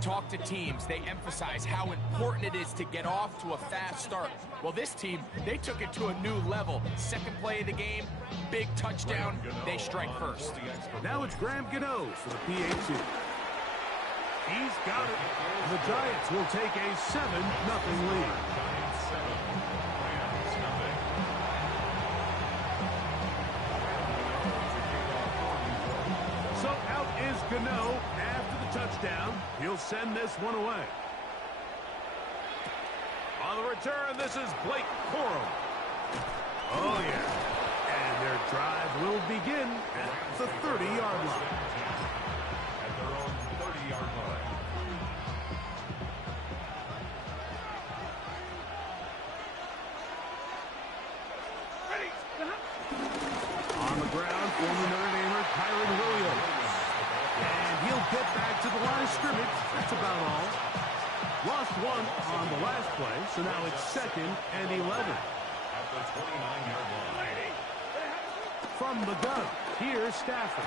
talk to teams, they emphasize how important it is to get off to a fast start. Well, this team, they took it to a new level. Second play of the game, big touchdown, they strike first. Now it's Graham Gano for the PAT. He's got it. The Giants will take a 7-0 lead. So out is Gano after the touchdown. He'll send this one away. On the return, this is Blake Corum. Oh, yeah. And their drive will begin at the 30-yard line. At their own 30-yard line. On the ground, former Notre Damer Kyron Williams. And he'll get back to the line of scrimmage. That's about all. Lost one on the last play, so now it's 2nd and 11. At the 29-yard line. From the gun, here's Stafford.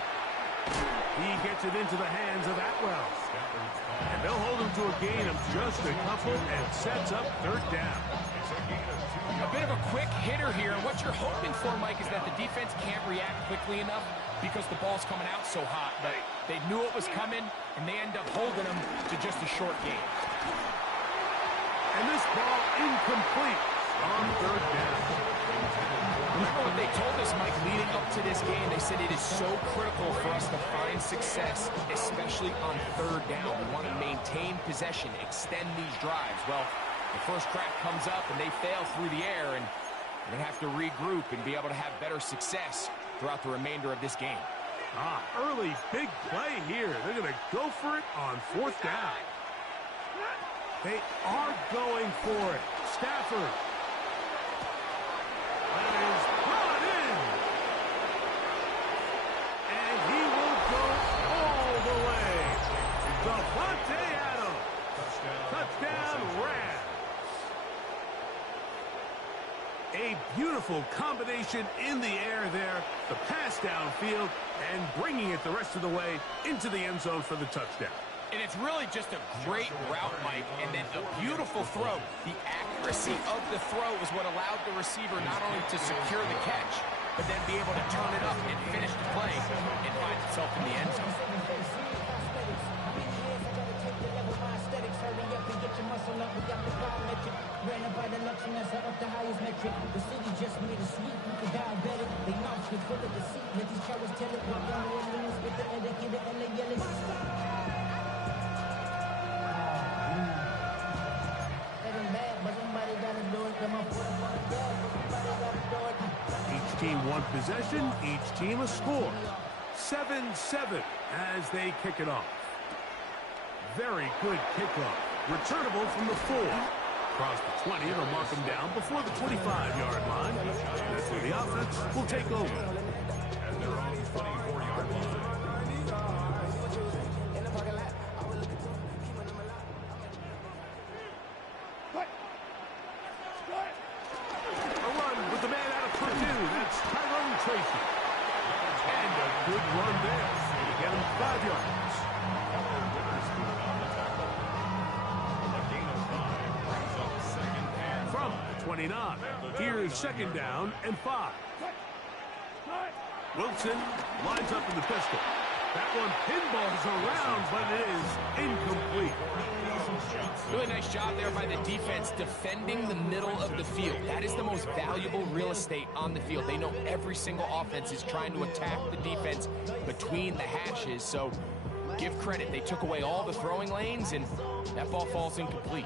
He gets it into the hands of Atwell. And they'll hold him to a gain of just a couple and sets up 3rd down. A bit of a quick hitter here. What you're hoping for, Mike, is that the defense can't react quickly enough because the ball's coming out so hot. But they knew it was coming, and they end up holding them to just a short gain. And this ball incomplete on 3rd down. Remember what they told us, Mike, leading up to this game? They said it is so critical for us to find success, especially on 3rd down. We want to maintain possession, extend these drives. Well, the first crack comes up and they fail through the air, and they're going to have to regroup and be able to have better success throughout the remainder of this game. Early big play here. They're going to go for it on 4th down. They are going for it. Stafford. That is brought in. And he will go all the way. Devontae Adams. Touchdown Rams. A beautiful combination in the air there. The pass downfield and bringing it the rest of the way into the end zone for the touchdown. And it's really just a great route, Mike, and then a beautiful throw. The accuracy of the throw is what allowed the receiver not only to secure the catch, but then be able to turn it up and finish the play and find himself in the end zone. Each team one possession, each team a score. 7-7 as they kick it off. Very good kickoff. Returnable from the 4. Across the 20, it'll mark them down before the 25-yard line. That's where the offense will take over. At their own 24-yard line. Tracy. And a good run there to get him 5 yards. From the 29, here's 2nd down and 5. Wilson lines up in the pistol. That one pinballs around, but it is incomplete. Really nice job there by the defense defending the middle of the field. That is the most valuable real estate on the field. They know every single offense is trying to attack the defense between the hashes, so give credit. They took away all the throwing lanes, and that ball falls incomplete.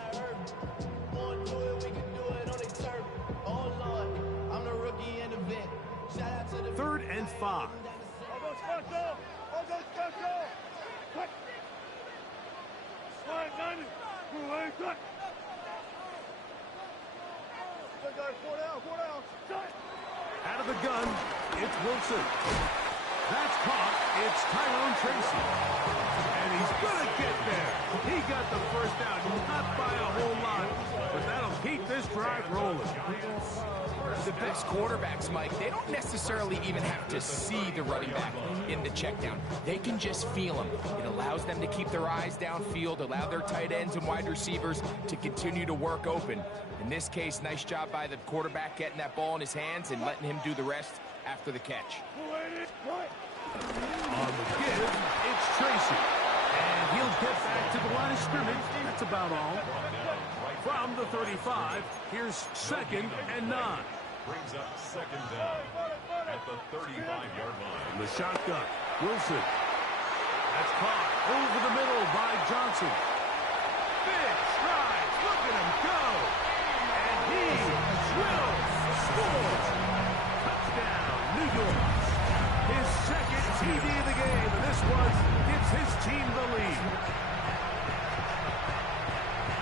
3rd and 5. Out of the gun, it's Wilson. That's caught. It's Tyrone Tracy. And he's going to get there. He got the first down, not by a whole lot, but that'll keep this drive rolling. The best quarterbacks, Mike, they don't necessarily even have to see the running back in the check down. They can just feel him. It allows them to keep their eyes downfield, allow their tight ends and wide receivers to continue to work open. In this case, nice job by the quarterback getting that ball in his hands and letting him do the rest after the catch. On the give, it's Tracy. And he'll get back to the line of scrimmage. That's about all. From the 35, here's 2nd and 9. Brings up 2nd down at the 35-yard line. In the shotgun, Wilson. That's caught over the middle by Johnson. Big strides. Look at him go. And he will score. Touchdown, New York. His 2nd TD of the game, and this one gives his team the lead.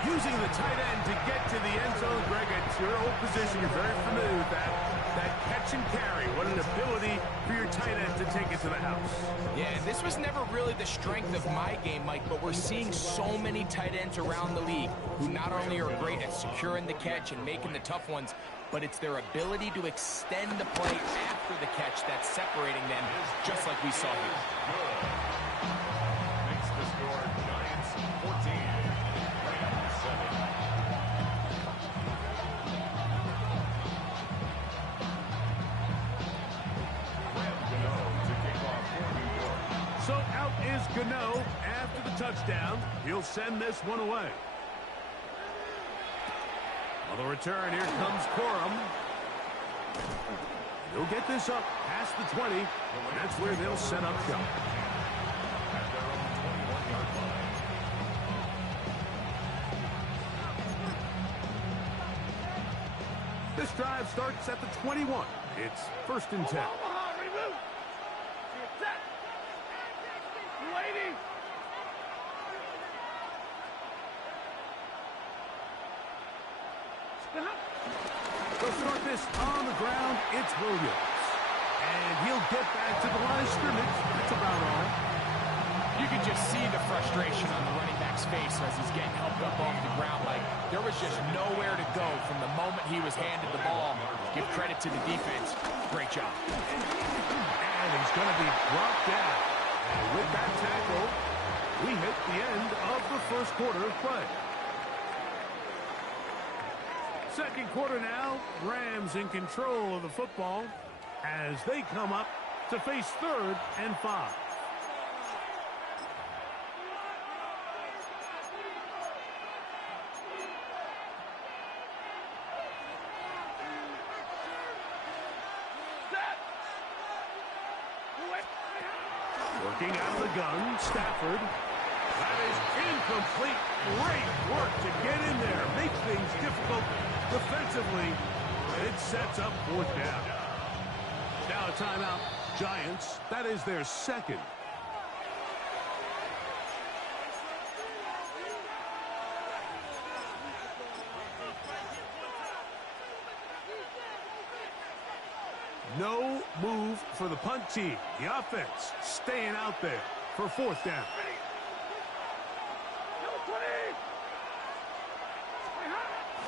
Using the tight end to get to the end zone, Greg, at your old position, you're very familiar with that. That catch and carry, what an ability for your tight end to take it to the house. Yeah, this was never really the strength of my game, Mike, but we're seeing so many tight ends around the league who not only are great at securing the catch and making the tough ones, but it's their ability to extend the play after the catch that's separating them, just like we saw here. Makes the score Giants 14, Rams 7. So out is Gano after the touchdown. He'll send this one away. On the return, here comes Corum. He'll get this up past the 20. That's where they'll set up shop. At their own 21-yard line. This drive starts at the 21. It's 1st and 10. They'll start this on the ground. It's Williams. And he'll get back to the line of scrimmage. That's about all. You can just see the frustration on the running back's face as he's getting helped up off the ground. Like, there was just nowhere to go from the moment he was handed the ball. Give credit to the defense. Great job. And he's going to be brought down. And with that tackle, we hit the end of the first quarter of play. Second quarter now, Rams in control of the football as they come up to face 3rd and 5. Working out of the gun, Stafford. That is incomplete. Great work to get in there. Makes things difficult defensively. It sets up 4th down. Now a timeout. Giants. That is their 2nd. No move for the punt team. The offense staying out there for 4th down.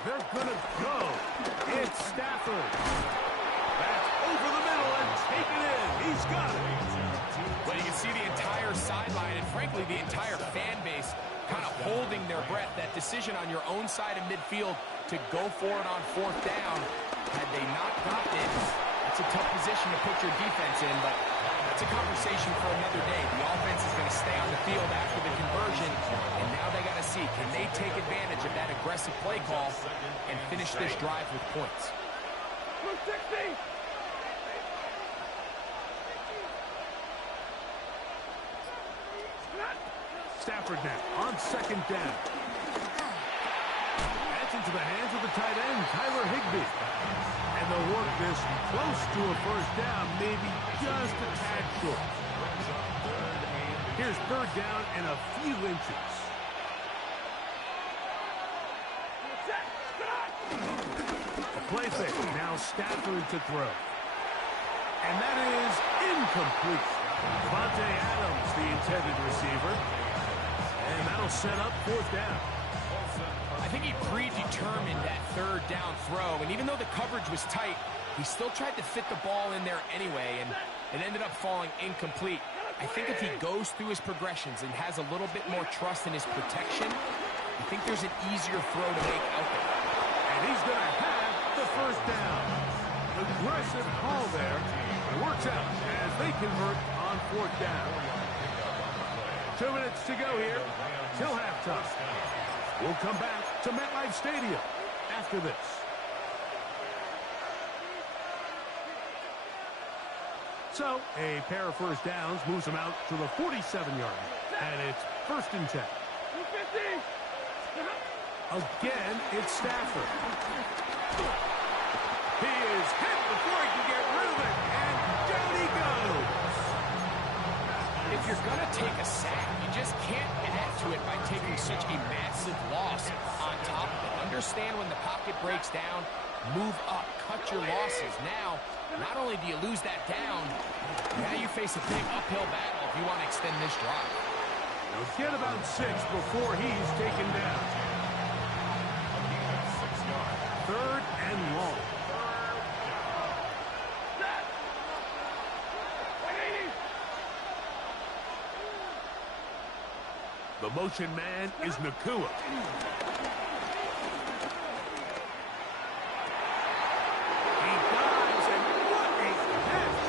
They're going to go. It's Stafford. That's over the middle and taken in. He's got it. Well, you can see the entire sideline and, frankly, the entire fan base kind of holding their breath. That decision on your own side of midfield to go for it on 4th down, had they not got it, it's a tough position to put your defense in, but that's a conversation for another day. The offense is going to stay on the field after the conversion, and now they got to see, can they take advantage of that aggressive play call and finish this drive with points? Stafford now on 2nd down. That's into the hands of the tight end, Tyler Higbee. And they'll work this close to a 1st down, maybe just a tad short. Here's 3rd down and a few inches. A play fake. Now Stafford to throw. And that is incomplete. Devontae Adams, the intended receiver. And that'll set up 4th down. I think he predetermined that third down throw, and even though the coverage was tight, he still tried to fit the ball in there anyway, and it ended up falling incomplete. I think if he goes through his progressions and has a little bit more trust in his protection, I think there's an easier throw to make out there. And he's going to have the first down. Aggressive call there. It works out as they convert on fourth down. 2 minutes to go here till halftime. We'll come back to MetLife Stadium after this. So, a pair of first downs moves them out to the 47-yard line. And it's 1st and 10. Again, it's Stafford. He is hit before he can get rid of it, and down he goes. If you're going to take a sack, you just can't add to it by taking such a massive loss on top of it. Understand when the pocket breaks down, move up, cut your losses. Now, not only do you lose that down, now you face a big uphill battle if you want to extend this drive. He'll get about 6 before he's taken down. 3rd and long. The motion man is Nakua. He dives, and what a catch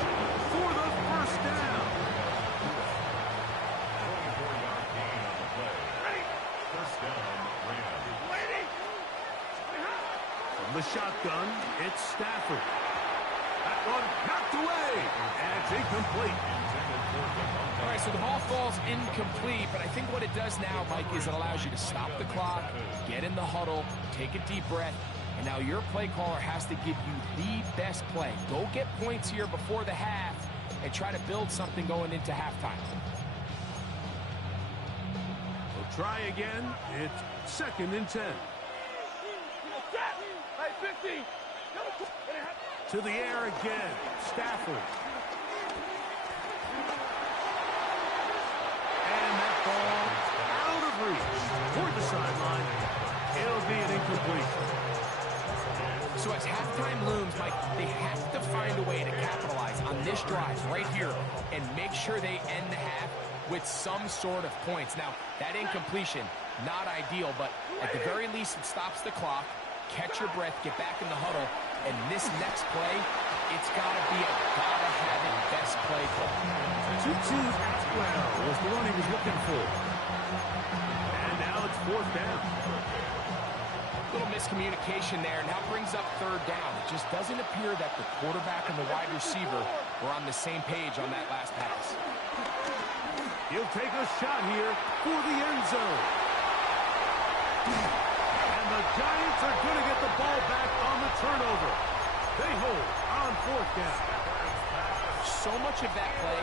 for the first down. 24-yard gain on the play. First down, Rams. From the shotgun, it's Stafford. That one knocked away, and it's incomplete. All right, so the ball falls incomplete, but I think what it does now, Mike, is it allows you to stop the clock, get in the huddle, take a deep breath, and now your play caller has to give you the best play. Go get points here before the half and try to build something going into halftime. We'll try again. It's 2nd and 10. To the air again. Stafford. And that ball out of reach toward the sideline. It'll be an incomplete. So as halftime looms, Mike, they have to find a way to capitalize on this drive right here and make sure they end the half with some sort of points. Now, that incompletion, not ideal, but at the very least it stops the clock. Catch your breath, get back in the huddle, and this next play, it's got to be a gotta-have-it best play call. Tutu Atwell was the one he was looking for. And now it's 4th down. Little miscommunication there, now brings up 3rd down. It just doesn't appear that the quarterback and the wide receiver were on the same page on that last pass. He'll take a shot here for the end zone. The Giants are going to get the ball back on the turnover. They hold on 4th down. So much of that play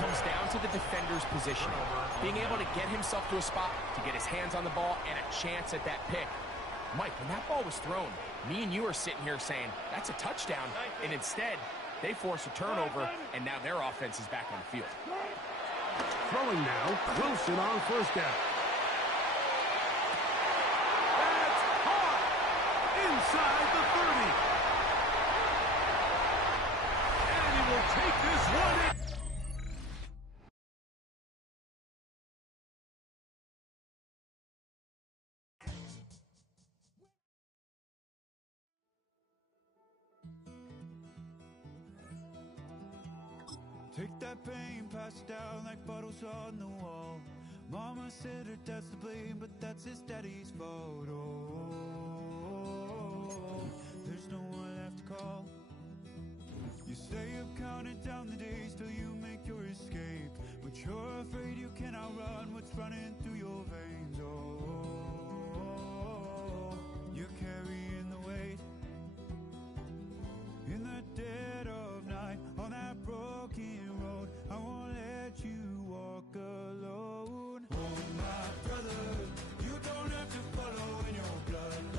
comes down to the defender's positioning. Being able to get himself to a spot, to get his hands on the ball, and a chance at that pick. Mike, when that ball was thrown, me and you are sitting here saying, that's a touchdown. And instead, they force a turnover, and now their offense is back on the field. Throwing now, Wilson on 1st down. Inside the 30. And he will take this one in. Take that pain, pass it down like bottles on the wall. Mama said her dad's to blame, but that's his daddy's fault. There's no one left to call. You stay up counting down the days till you make your escape, but you're afraid you cannot run what's running through your veins. You're carrying the weight in the dead of night on that broken road. I won't let you walk alone. Oh my brother, you don't have to follow in your bloodline.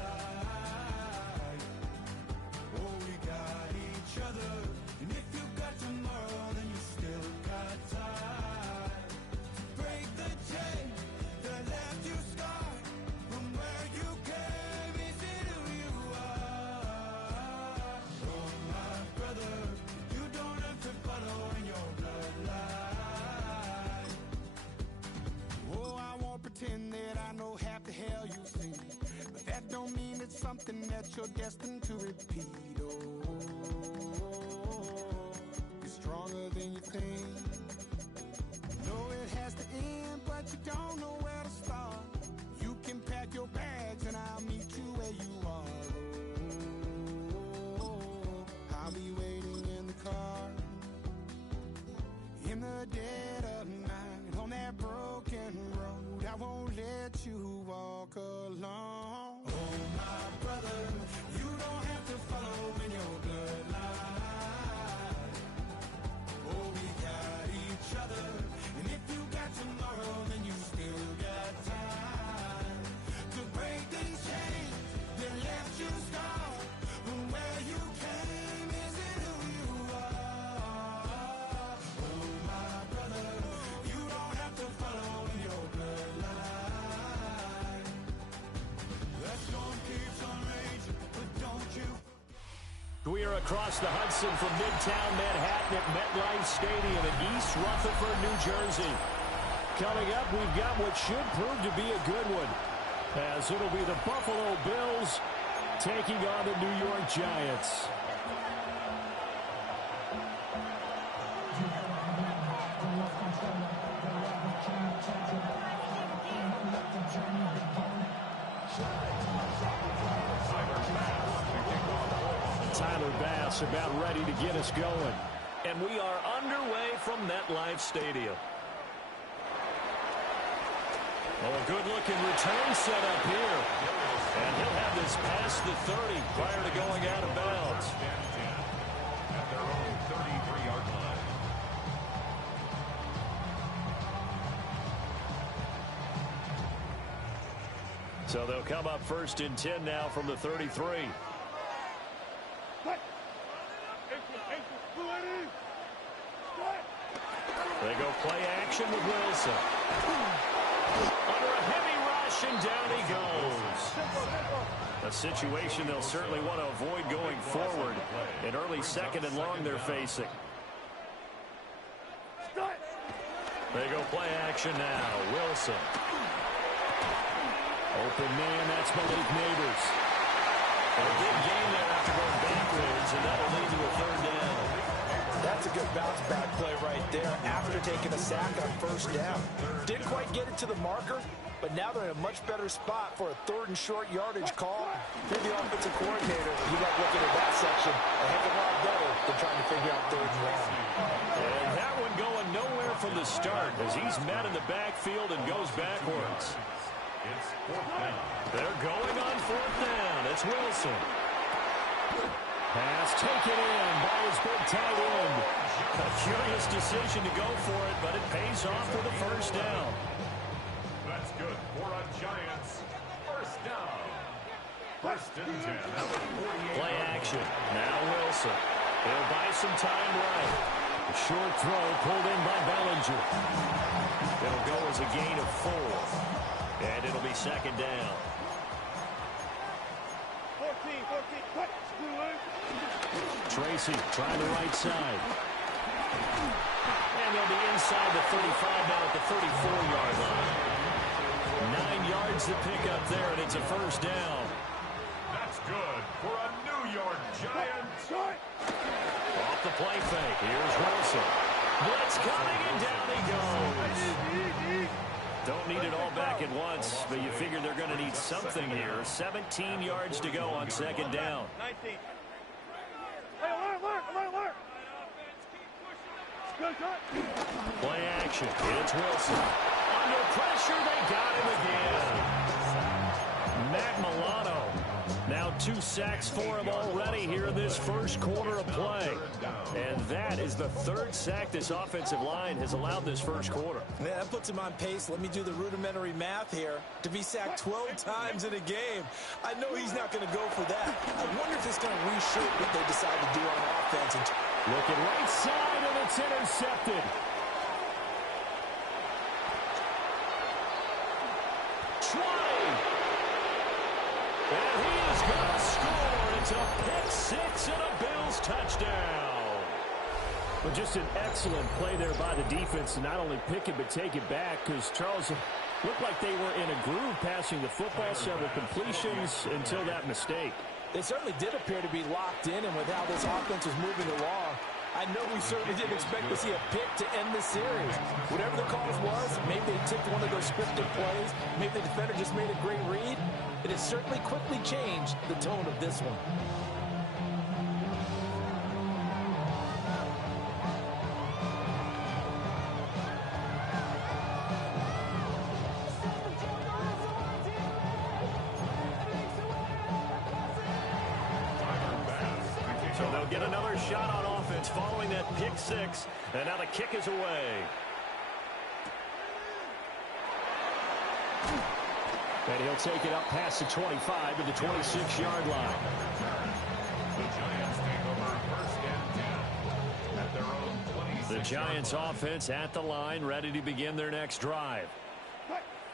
Oh, we got each other, and if you got tomorrow, then you still got time to break the chain that left something that you're destined to repeat. Oh, you're stronger than you think. Know it has to end, but you don't know where to start. You can pack your bags and I'll meet you where you are. Oh, I'll be waiting in the car in the dead of night on that broken road. I won't let you walk alone. Oh, my brother, you don't have to follow in your bloodline. Oh, we got each other, and if you got tomorrow, then you still got time to break these chains that left you scarred. From where you came isn't who you are. Oh, my brother, you don't have to follow in your bloodline. That storm keeps on raging, but don't you? We are across the Hudson from Midtown Manhattan at MetLife Stadium in East Rutherford, New Jersey. Coming up, we've got what should prove to be a good one, as it'll be the Buffalo Bills taking on the New York Giants. Tyler Bass about ready to get us going. And we are underway from MetLife Stadium. Oh, a good-looking return set up here. And he'll have this past the 30 prior to going out of bounds. At their own 33-yard line. So they'll come up first and 10 now from the 33. They go play action with Wilson. Under a heavy rush, and down he goes. A situation they'll certainly want to avoid going forward. An early second and long they're facing. They go play action now. Wilson. Open man, that's Malik Neighbors. A big game there after going backwards, and that'll lead to a third down. That's a good bounce back play right there after taking a sack on first down. Didn't quite get it to the marker, but now they're in a much better spot for a third and short yardage call. If you're the offensive coordinator, you like looking at that section a heck of a lot better than trying to figure out third and long. And that one going nowhere from the start as he's met in the backfield and goes backwards. It's fourth down. They're going on fourth down. It's Wilson. Pass taken in by his big tight end. A curious decision to go for it, but it pays off for the first down. That's good for a Giants first down. First and 10 at the 48. Play action. Now Wilson. He'll buy some time right. A short throw pulled in by Bellinger. It'll go as a gain of 4. And it'll be second down. 14, cut. Tracy trying the right side. And they'll be inside the 35 now at the 34-yard line. 9 yards to pick up there, and it's a first down. That's good for a New York Giants. Off the play fake. Here's Wilson. Blitz coming, and down he goes. Don't need it all back at once, but you figure they're going to need something here. 17 yards to go on second down. 19. Hey, alert. Play action. It's Wilson. Under pressure, they got him again. Matt Milano. Now 2 sacks for him already here in this first quarter of play. And that is the 3rd sack this offensive line has allowed this first quarter. Man, that puts him on pace. Let me do the rudimentary math here. To be sacked 12 times in a game, I know he's not going to go for that. I wonder if it's going to reshape what they decide to do on offense. Looking right side, and it's intercepted. And he is going to score. It's a pick 6 and a Bills touchdown. But just an excellent play there by the defense to not only pick it but take it back, because Charles, Looked like they were in a groove passing the football, several completions until that mistake. They certainly did appear to be locked in, and with how this offense was moving along, I know we certainly didn't expect to see a pick to end the series. Whatever the cause was, maybe they took one of those scripted plays, maybe the defender just made a great read. It has certainly quickly changed the tone of this one. So they'll get another shot on offense following that pick six, and now the kick is away. And he'll take it up past the 25 to the 26-yard line. The Giants take over first and 10 at their own 26. The Giants offense at the line, ready to begin their next drive.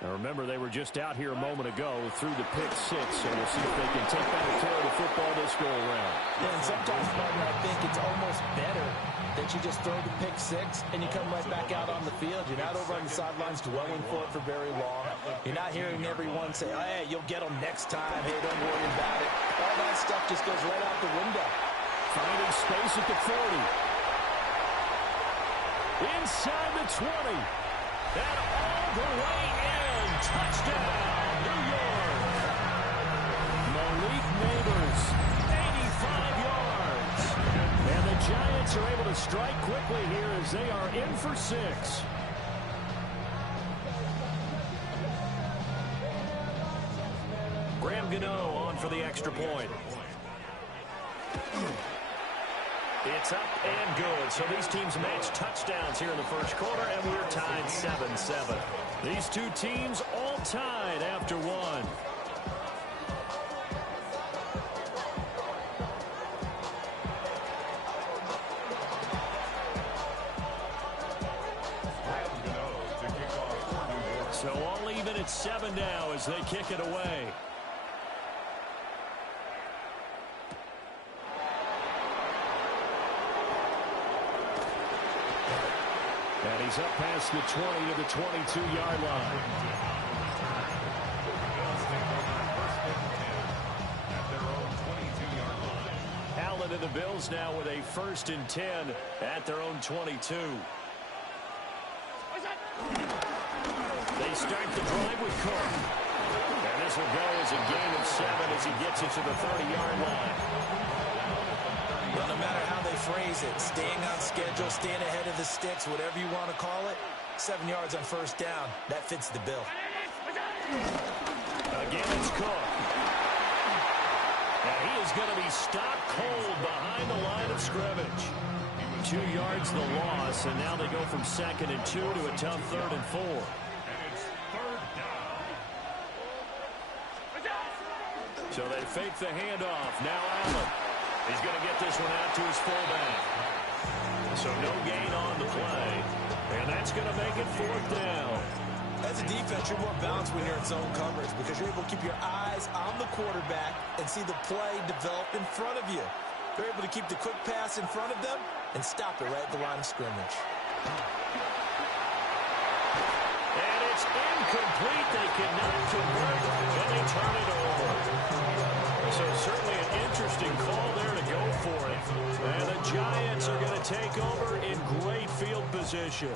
Now remember, they were just out here a moment ago through the pick six, so we'll see if they can take better care of the football this go around. Yeah, and sometimes, partner, I think it's almost better that you just throw the pick six and you come right back out on the field. You're not over on the sidelines dwelling for it for very long. You're not hearing everyone say, oh, hey, you'll get them next time. Hey, don't worry about it. All that stuff just goes right out the window. Finding space at the 40. Inside the 20. And all the way in. Touchdown, New York. Malik Neighbors, 85 yards. And the Giants are able to strike quickly here as they are in for 6. Graham Gano on for the extra point. It's up and good. So these teams match touchdowns here in the first quarter, and we're tied 7-7. These two teams all tied after one. So all even at 7 now as they kick it away. And he's up past the 20 to the 22-yard line. Allen and the Bills now with a 1st and 10 at their own 22. They start the drive with Cook. And this will go as a gain of 7 as he gets it to the 30-yard line. Well, no matter how they phrase it, staying on schedule, staying ahead of the sticks, whatever you want to call it, 7 yards on first down, that fits the bill. Again, it's Cook. And he is going to be stopped cold behind the line of scrimmage. 2 yards the loss, and now they go from 2nd and 2 to a tough 3rd and 4. And it's 3rd down. So they fake the handoff. Now Allen. He's going to get this one out to his fullback. So no gain on the play. And that's going to make it 4th down. As a defense, you're more balanced when you're in zone coverage because you're able to keep your eyes on the quarterback and see the play develop in front of you. They're able to keep the quick pass in front of them and stop it right at the line of scrimmage. And it's incomplete. They cannot convert, and they turn it over. So certainly an interesting call there to go for it. And the Giants are going to take over in great field position.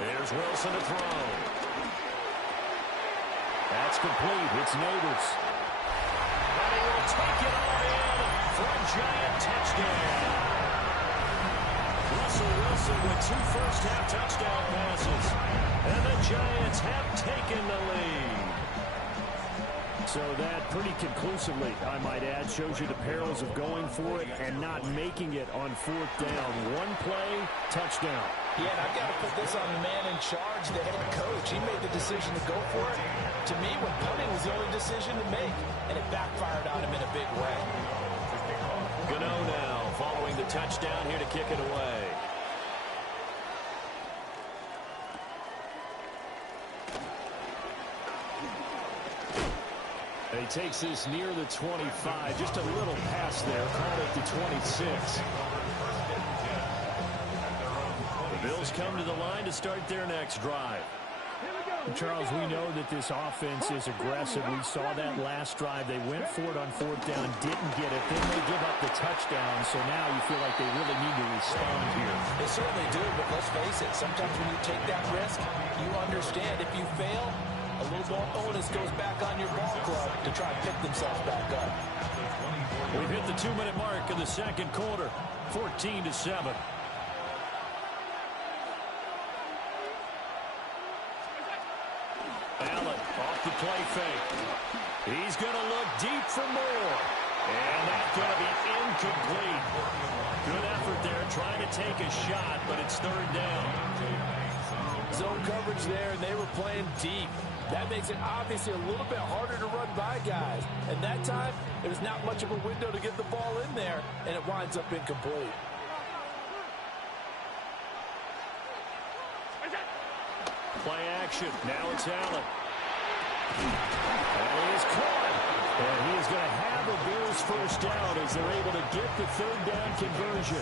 There's Wilson to throw. That's complete. It's Neighbors. And he will take it all in for a Giant touchdown. Russell Wilson with 2 first-half touchdown passes. And the Giants have taken the lead. So that pretty conclusively, I might add, shows you the perils of going for it and not making it on 4th down. 1 play, touchdown. Yeah, and I've got to put this on the man in charge, the head coach. He made the decision to go for it. To me, when punting was the only decision to make, and it backfired on him in a big way. Gano now following the touchdown here to kick it away. He takes this near the 25, just a little pass there, called it the 26. Teams come to the line to start their next drive. Charles, we know that this offense is aggressive. We saw that last drive. They went for it on fourth down, didn't get it. Then they give up the touchdown, so now you feel like they really need to respond here. They certainly do, but let's face it, sometimes when you take that risk, you understand if you fail, a little more onus goes back on your ball club to try and pick themselves back up. We've hit the 2-minute mark of the second quarter, 14-7. Allen off the play fake. He's going to look deep for more. And that's going to be incomplete. Good effort there trying to take a shot, but it's third down. Zone coverage there, and they were playing deep. That makes it obviously a little bit harder to run by guys. And that time, there was not much of a window to get the ball in there, and it winds up incomplete. Play action. Now it's Allen. And he is caught. And he is going to have a Bills first down as they're able to get the third down conversion.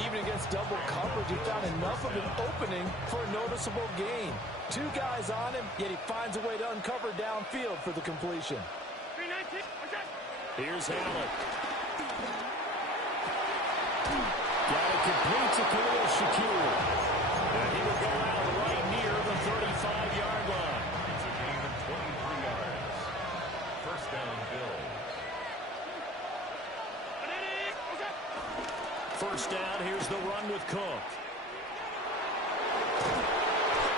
Even against double coverage, he found enough of an opening for a noticeable gain. Two guys on him, yet he finds a way to uncover downfield for the completion. Here's Allen. Got it complete to Khalil Shakir. And he will go out right near the 35-yard line. It's a gain of 23 yards. First down, Bills. First down, here's the run with Cook.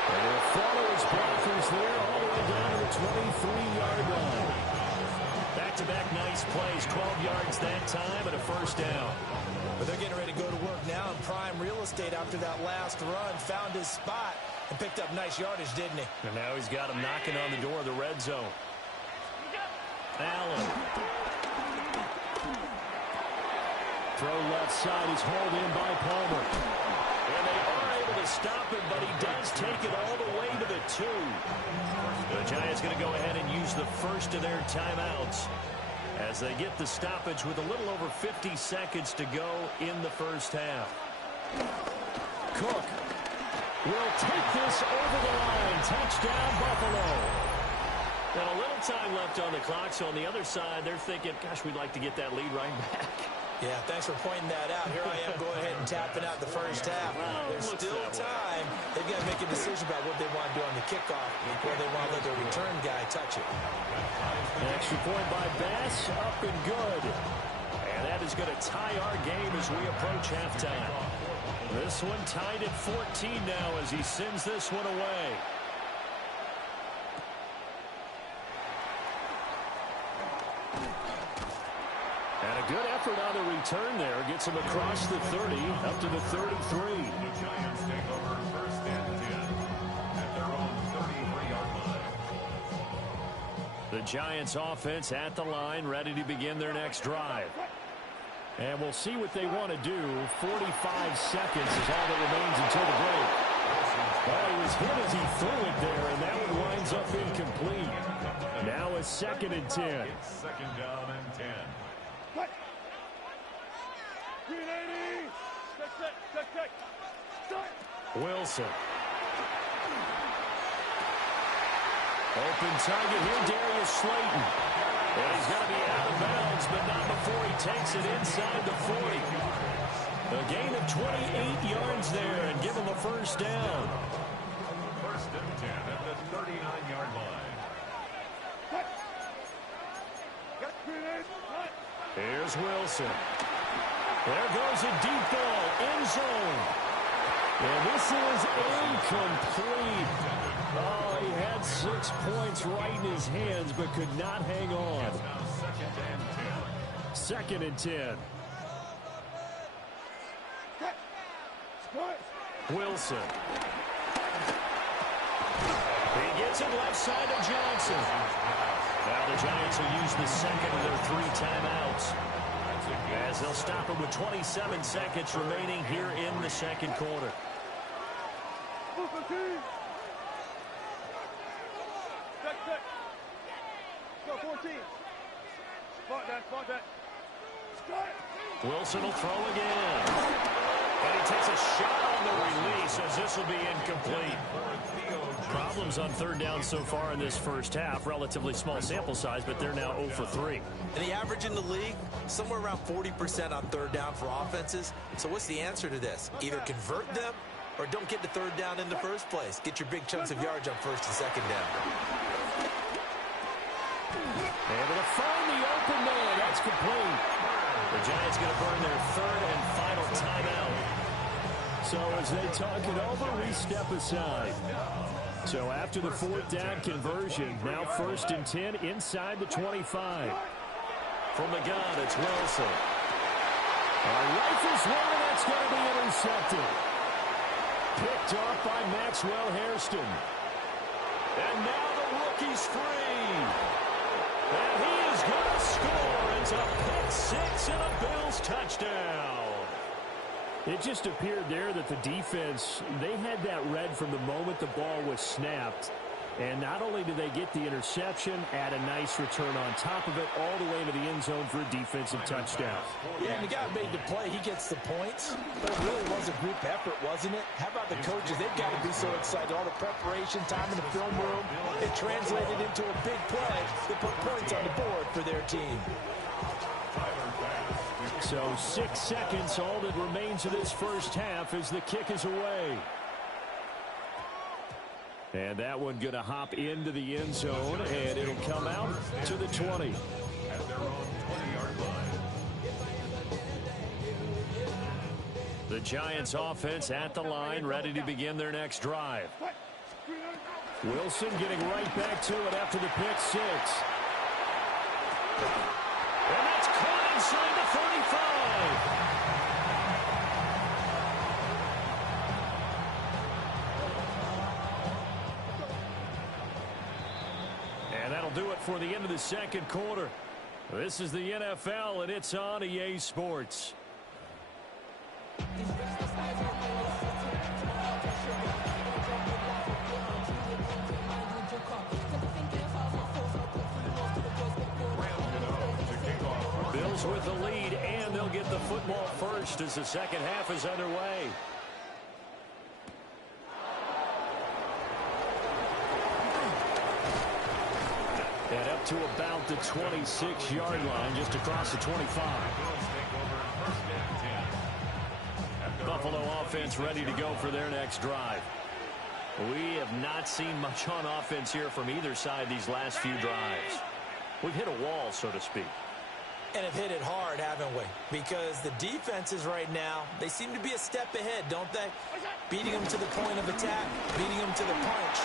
And he'll follow his blockers there all the way down to the 23-yard line. Back-to-back nice plays, 12 yards that time and a first down. But they're getting ready to go to work now in prime real estate after that last run. Found his spot and picked up nice yardage, didn't he? And now he's got him knocking on the door of the red zone. Allen. Throw left side is hauled in by Palmer. And they are able to stop him, but he does take it all the way to the 2. The Giants going to go ahead and use the first of their timeouts as they get the stoppage with a little over 50 seconds to go in the first half. Cook will take this over the line. Touchdown, Buffalo. And a little time left on the clock, so on the other side, they're thinking, gosh, we'd like to get that lead right back. Yeah, thanks for pointing that out. Here I am going ahead and tapping out the first half. There's still time. They've got to make a decision about what they want to do on the kickoff or they want to let their return guy touch it. An extra point by Bass, up and good. And that is going to tie our game as we approach halftime. This one tied at 14 now as he sends this one away. And a good effort on the return there. Gets him across the 30, up to the 33. The Giants take over first and 10 at their own 33-yard line. The Giants offense at the line, ready to begin their next drive. And we'll see what they want to do. 45 seconds is all that remains until the break. Oh, he was hit as he threw it there, and that one winds up incomplete. Now a 2nd and 10. It's second down and 10. Wilson. Open target here, Darius Slayton. And he's going to be out of bounds, but not before he takes it inside the 40. A gain of 28 yards there and give him a first down. First and 10 at the 39-yard line. Here's Wilson. There goes a deep ball, end zone. And this is incomplete. Oh, he had 6 points right in his hands, but could not hang on. It's now second and 10. 2nd and 10. Wilson. He gets it left side to Johnson. Now the Giants will use the second of their 3 timeouts, as they'll stop it with 27 seconds remaining here in the second quarter. Wilson will throw again. And he takes a shot on the release as this will be incomplete. Problems on third down so far in this first half. Relatively small sample size, but they're now 0 for 3. And the average in the league, somewhere around 40% on third down for offenses. So what's the answer to this? Either convert them or don't get the third down in the first place. Get your big chunks of yards on first and second down. Able to find the open man. That's complete. The Giants going to burn their third and final timeout. So as they talk it over, we step aside. So after the fourth down conversion, now 1st and 10 inside the 25. From the gun, it's Wilson. Rifles one, and that's going to be intercepted. Picked off by Maxwell Hairston. And now the rookie's free. And he is going to score. It's a pick six and a Bills touchdown. It just appeared there that the defense, they had that read from the moment the ball was snapped. And not only did they get the interception, add a nice return on top of it, all the way into the end zone for a defensive touchdown. Yeah, and the guy made the play. He gets the points. But it really was a group effort, wasn't it? How about the coaches? They've got to be so excited. All the preparation, time in the film room, it translated into a big play that put points on the board for their team. So 6 seconds, all that remains of this first half as the kick is away. And that one going to hop into the end zone, and it'll come out to the 20. At their own 20-yard line. The Giants offense at the line, ready to begin their next drive. Wilson getting right back to it after the pick six. And that's caught inside the 35. And that'll do it for the end of the second quarter. This is the NFL, and it's on EA Sports. Bills with the lead, and they'll get the football first as the second half is underway. And up to about the 26-yard line, just across the 25. Buffalo offense ready to go for their next drive. We have not seen much on offense here from either side these last few drives. We've hit a wall, so to speak. And have hit it hard, haven't we? Because the defenses right now, they seem to be a step ahead, don't they? Beating them to the point of attack, beating them to the punch.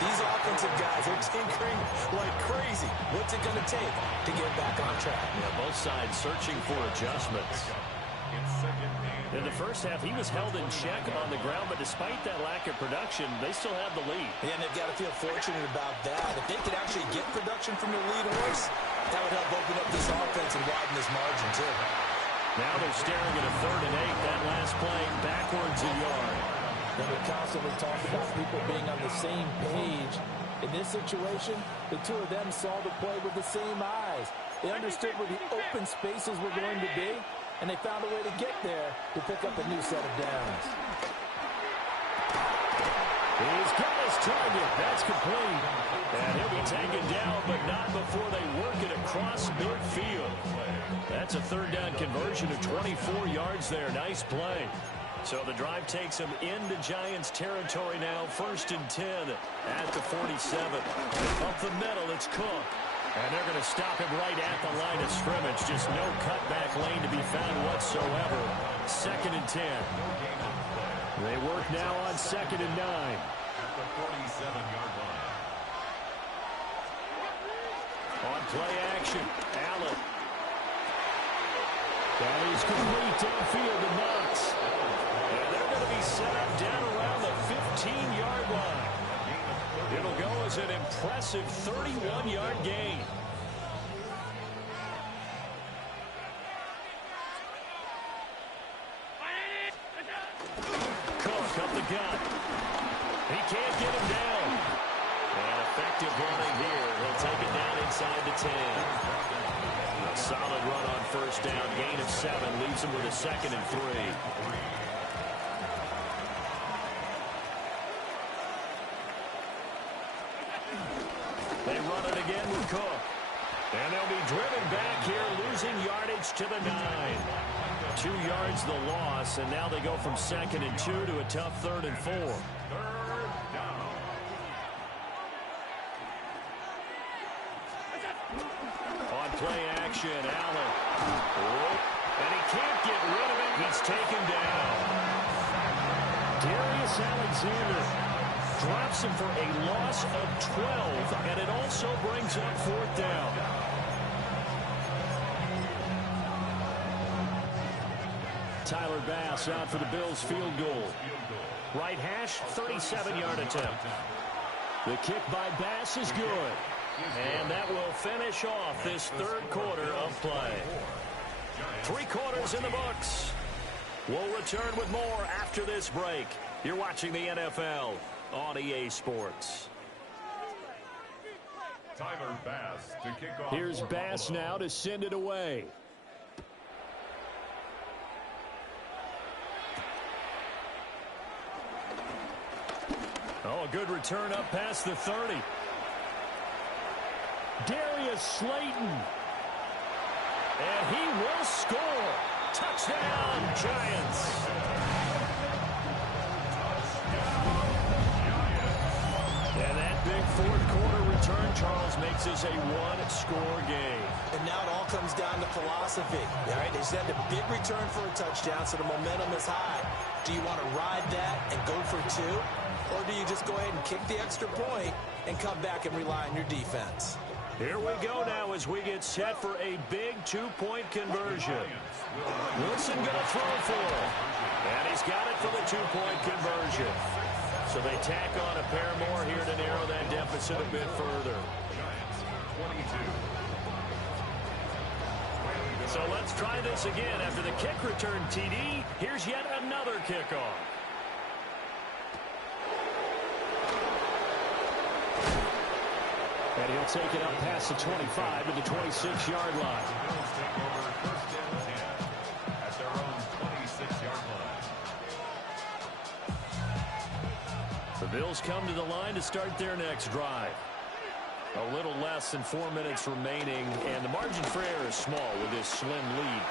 These offensive guys are tinkering like crazy. What's it going to take to get back on track? Yeah, both sides searching for adjustments. In the first half, he was held in check on the ground, but despite that lack of production, they still have the lead. Yeah, and they've got to feel fortunate about that. If they could actually get production from their lead horse, that would help open up this offense and widen this margin, too. Now they're staring at a 3rd and 8. That last play backwards a yard. And we constantly talk about people being on the same page. In this situation, the two of them saw the play with the same eyes. They understood where the open spaces were going to be, and they found a way to get there to pick up a new set of downs. He's got his target. That's complete. And he'll be taken down, but not before they work it across midfield. That's a 3rd down conversion of 24 yards there. Nice play. So the drive takes them into Giants territory now. 1st and 10 at the 47. Up the middle, it's Cook. And they're going to stop him right at the line of scrimmage. Just no cutback lane to be found whatsoever. 2nd and 10. They work now on 2nd and 9. At the 47-yard line. On play action, Allen. That is complete downfield to Knox. And they're going to be set up down around the 15-yard line. It'll go as an impressive 31-yard gain. Cook up the gut. He can't get him down. And effective running here. He'll take it down inside the 10. A solid run on 1st down. Gain of 7 leaves him with a 2nd and 3. They run it again with Cook. And they'll be driven back here, losing yardage to the 9. 2 yards the loss, and now they go from 2nd and 2 to a tough 3rd and 4. On play action, Allen. And he can't get rid of it. He's taken down. Darius Alexander drops him for a loss of 12, and it also brings up 4th down. Tyler Bass out for the Bills field goal. Right hash, 37-yard attempt. The kick by Bass is good. And that will finish off this 3rd quarter of play. 3 quarters in the books. We'll return with more after this break. You're watching the NFL on EA Sports. Tyler Bass to kick off. Here's Bass now to send it away. Oh, a good return up past the 30. Darius Slayton. And he will score. Touchdown, Giants. And that big 4th quarter return, Charles, makes this a 1-score game. And now it all comes down to philosophy. All right, they send a big return for a touchdown, so the momentum is high. Do you want to ride that and go for 2? Or do you just go ahead and kick the extra point and come back and rely on your defense? Here we go now as we get set for a big 2-point conversion. Wilson going to throw for it. And he's got it for the 2-point conversion. So they tack on a pair more here to narrow that deficit a bit further. So let's try this again. After the kick return TD, here's yet another kickoff. And he'll take it up past the 25 to the 26-yard line. At their own 26-yard line. The Bills come to the line to start their next drive. A little less than 4 minutes remaining, and the margin for error is small with this slim lead.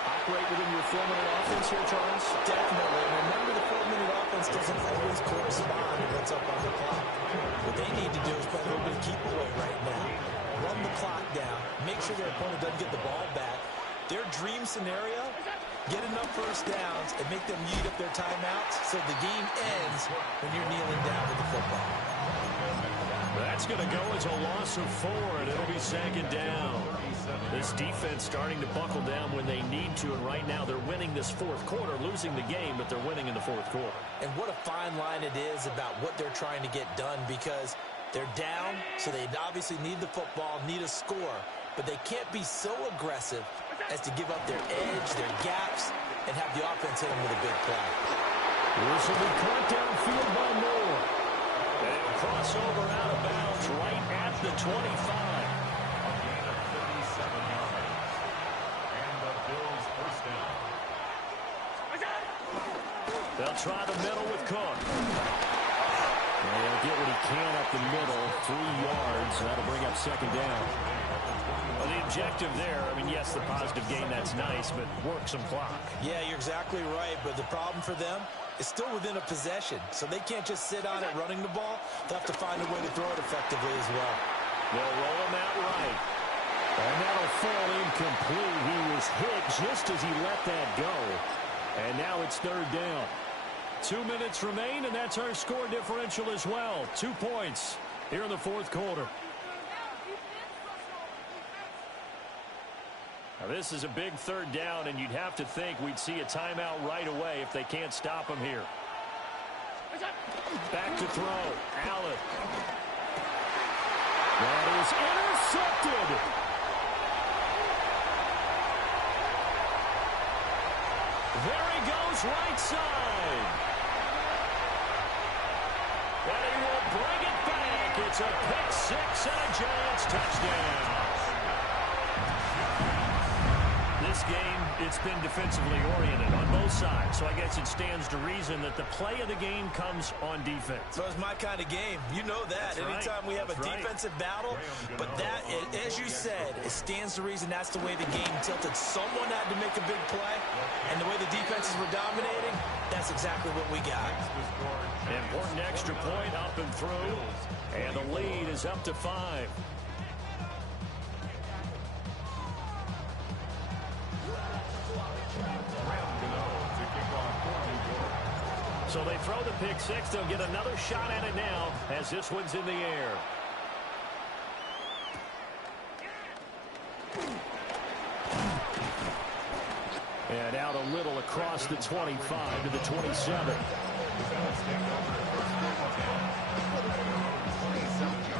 Operate within your 4-minute offense here, Charles? Definitely. Remember, the 4-minute offense doesn't always correspond to what's up on the clock. What they need to do is play a little bit of keep away right now. Run the clock down. Make sure their opponent doesn't get the ball back. Their dream scenario, get enough first downs and make them eat up their timeouts so the game ends when you're kneeling down with the football. That's going to go as a loss of 4, and it'll be 2nd down. This defense starting to buckle down when they need to, and right now they're winning this 4th quarter, losing the game, but they're winning in the 4th quarter. And what a fine line it is about what they're trying to get done, because they're down, so they obviously need the football, need a score, but they can't be so aggressive as to give up their edge, their gaps, and have the offense hit them with a big play. This will be caught downfield by Moore. And it'll cross over out of bounds right at the 25. A gain of 37 yards. And the Bills first down. They'll try the middle with Cook. And he'll get what he can up the middle, 3 yards. That'll bring up 2nd down. Well, the objective there, I mean, yes, the positive gain, that's nice, but work some clock. Yeah, you're exactly right, but the problem for them is still within a possession, so they can't just sit on it running the ball. They'll have to find a way to throw it effectively as well. They'll roll him out right. And that'll fall incomplete. He was hit just as he let that go. And now it's 3rd down. 2 minutes remain, and that's our score differential as well. 2 points here in the 4th quarter. Now, this is a big 3rd down, and you'd have to think we'd see a timeout right away if they can't stop him here. Back to throw. Allen. That is intercepted. There he goes, right side. And he will bring it back. It's a pick 6 and a Giants touchdown. this game, it's been defensively oriented on both sides. So I guess it stands to reason that the play of the game comes on defense. So it's my kind of game. You know that. Anytime we have a defensive battle, but that, as you said, it stands to reason that's the way the game tilted. Someone had to make a big play, and the way the defenses were dominating, that's exactly what we got. Important extra point up and through, and the lead is up to 5. So they throw the pick six. They'll get another shot at it now as this one's in the air. And out a little across the 25 to the 27.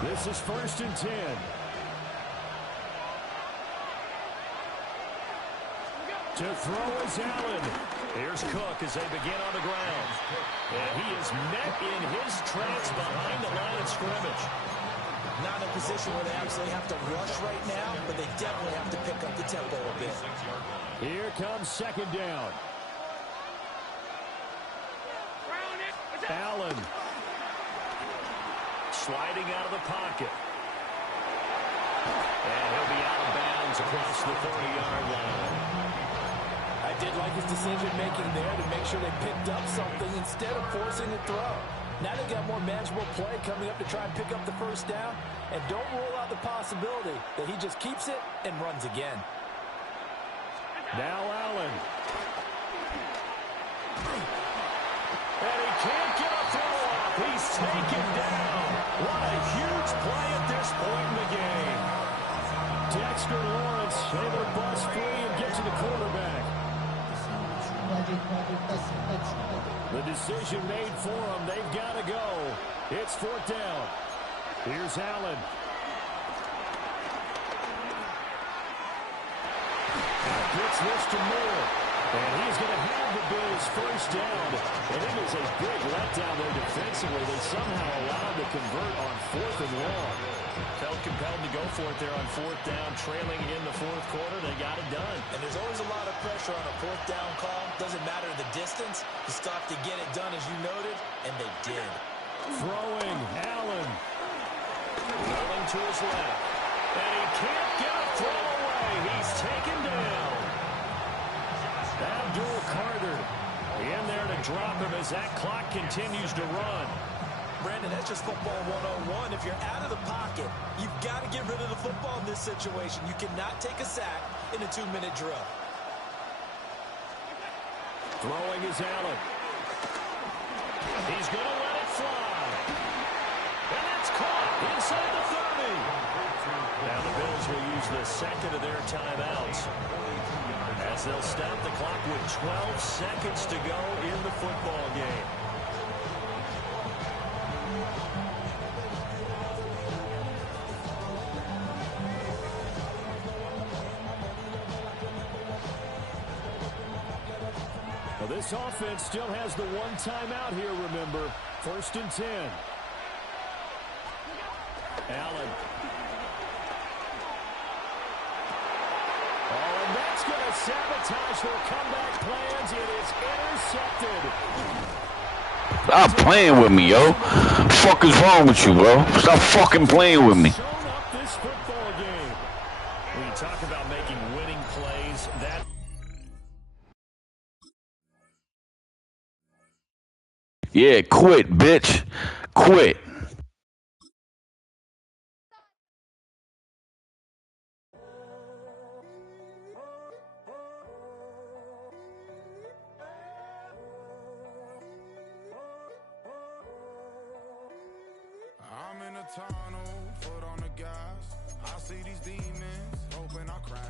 This is 1st and 10. To throw is Allen. Here's Cook as they begin on the ground. And he is met in his tracks behind the line of scrimmage. Not in a position where they absolutely have to rush right now, but they definitely have to pick up the tempo a bit. Here comes 2nd down. Allen. Sliding out of the pocket. And he'll be out of bounds across the 30-yard line. I did like his decision-making there to make sure they picked up something instead of forcing a throw. Now they've got more manageable play coming up to try and pick up the 1st down. And don't rule out the possibility that he just keeps it and runs again. Now Allen. And he can't get a throw off. He's taken down. What a huge play at this point in the game. Dexter Lawrence able to bust free and get to the quarterback. The decision made for them. They've got to go. It's 4th down. Here's Allen. Gets this to Moore. And he's going to have the Bills' 1st down. And it is a big letdown there defensively. They somehow allowed to convert on 4th and long. Felt compelled to go for it there on 4th down, trailing in the 4th quarter. They got it done. And there's always a lot of pressure on a 4th down call. Doesn't matter the distance. You still have to get it done, as you noted, and they did. Throwing, Allen. Rolling to his left. And he can't get a throw away. He's taken down. Abdul Carter in there to drop him as that clock continues to run. Brandon, that's just football 101. If you're out of the pocket, you've got to get rid of the football in this situation. You cannot take a sack in a 2-minute drill. Throwing is Allen. He's going to let it fly. And it's caught inside the 30. Now the Bills will use the 2nd of their timeouts as they'll stop the clock with 12 seconds to go in the football game. Well, this offense still has the 1 timeout here, remember. 1st and 10. Allen. Oh, and that's going to sabotage their comeback plans. It is intercepted. Stop playing with me, yo. What the fuck is wrong with you, bro? Stop fucking playing with me. Shown up this football game. When you talk about making winning plays, that... Yeah, quit, bitch. Quit. I'm in a tunnel, foot on the gas. I see these demons, hoping I crash.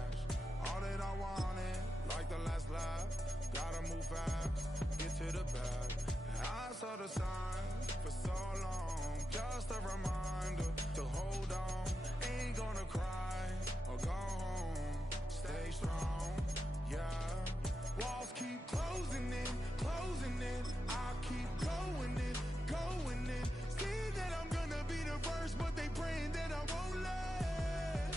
All that I wanted, like the last laugh. Gotta move fast, get to the bag. I saw the signs for so long. Just a reminder to hold on. Ain't gonna cry or go home. Stay strong, yeah. Walls keep closing in, closing in. I keep going in, going in. See that I'm gonna be the first, but they praying that I won't let.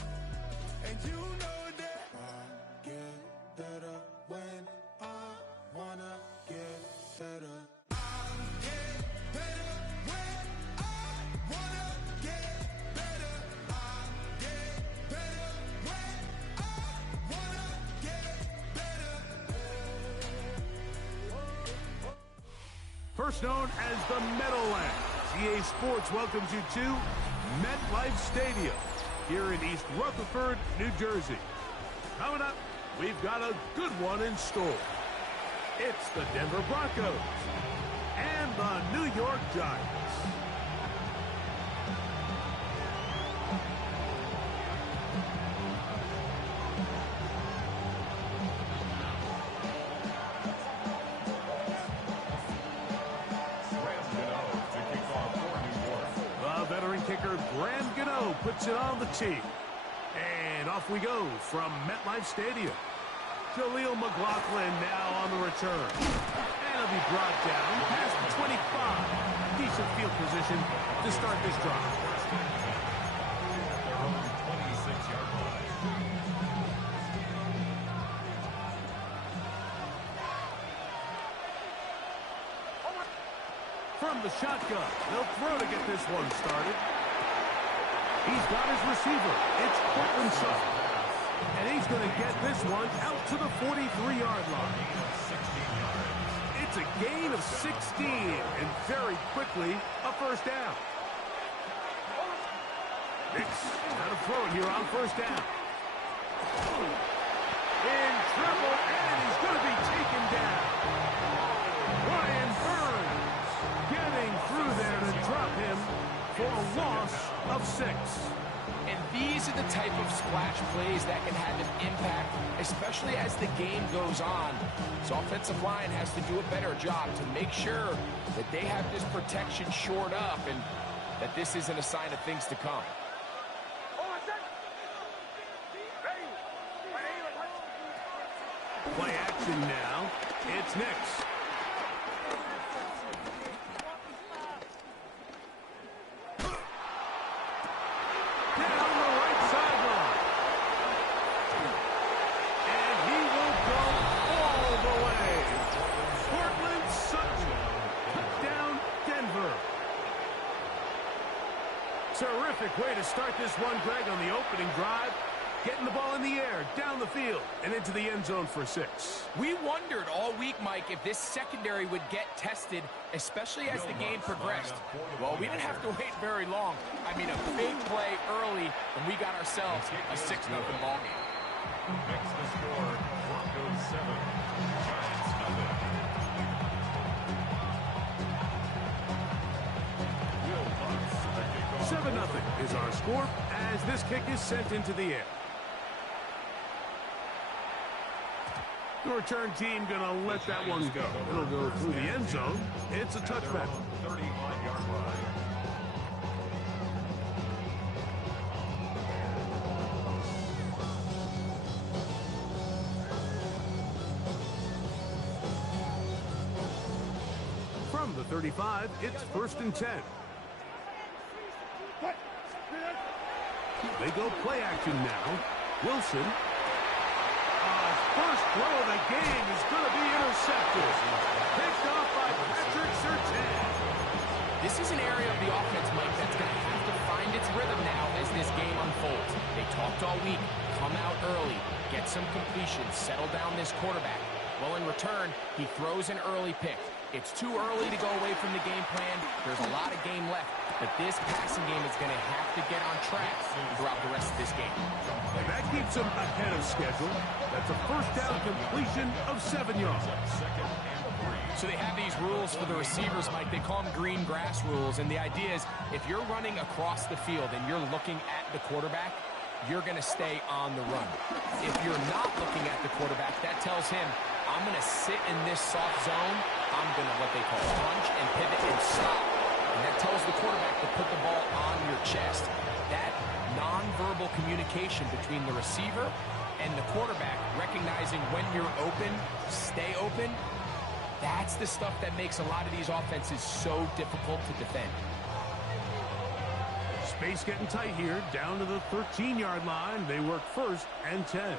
And you know that I get first known as the Meadowlands. EA Sports welcomes you to MetLife Stadium here in East Rutherford, New Jersey. Coming up, we've got a good one in store. It's the Denver Broncos and the New York Giants. Kicker Graham Gano puts it on the tee. And off we go from MetLife Stadium. Jaleel McLaughlin now on the return. And he'll be brought down past the 25. Decent field position to start this drive. Their own 26-yard line. From the shotgun, they'll throw to get this one started. He's got his receiver. It's Cortland Sutton. And he's going to get this one out to the 43-yard line. It's a gain of 16, and very quickly, a first down. Nix got to throw it here on first down. In trouble, and he's going to be taken down. Ryan Burns getting through there to drop him for a loss of 6. And these are the type of splash plays that can have an impact, especially as the game goes on. So offensive line has to do a better job to make sure that they have this protection shored up and that this isn't a sign of things to come. Play action now. It's Nix. Terrific way to start this one, Greg, on the opening drive. Getting the ball in the air, down the field, and into the end zone for 6. We wondered all week, Mike, if this secondary would get tested, especially as the game progressed. Well, we didn't have to wait very long. I mean, a big play early, and we got ourselves a 6-0 ball game. Next to score, Broncos 7, Giants 0. 7-0 is our score as this kick is sent into the air. The return team going to let that one go. It'll go through the end zone. It's a touchback. 35-yard line. From the 35, it's 1st and 10. They go play action now. Wilson. First throw of the game is going to be intercepted. Picked off by Patrick Surtain. This is an area of the offense, Mike, that's going to have to find its rhythm now as this game unfolds. They talked all week. Come out early. Get some completions. Settle down this quarterback. Well, in return, he throws an early pick. It's too early to go away from the game plan. There's a lot of game left. But this passing game is going to have to get on track throughout the rest of this game. And that keeps them ahead of schedule. That's a first down completion of 7 yards. So they have these rules for the receivers, Mike. They call them green grass rules. And the idea is if you're running across the field and you're looking at the quarterback, you're going to stay on the run. If you're not looking at the quarterback, that tells him, I'm going to sit in this soft zone. I'm going to what they call punch and pivot and stop. And that tells the quarterback to put the ball on your chest. That nonverbal communication between the receiver and the quarterback, recognizing when you're open, stay open, that's the stuff that makes a lot of these offenses so difficult to defend. Space getting tight here, down to the 13-yard line. They work 1st and 10.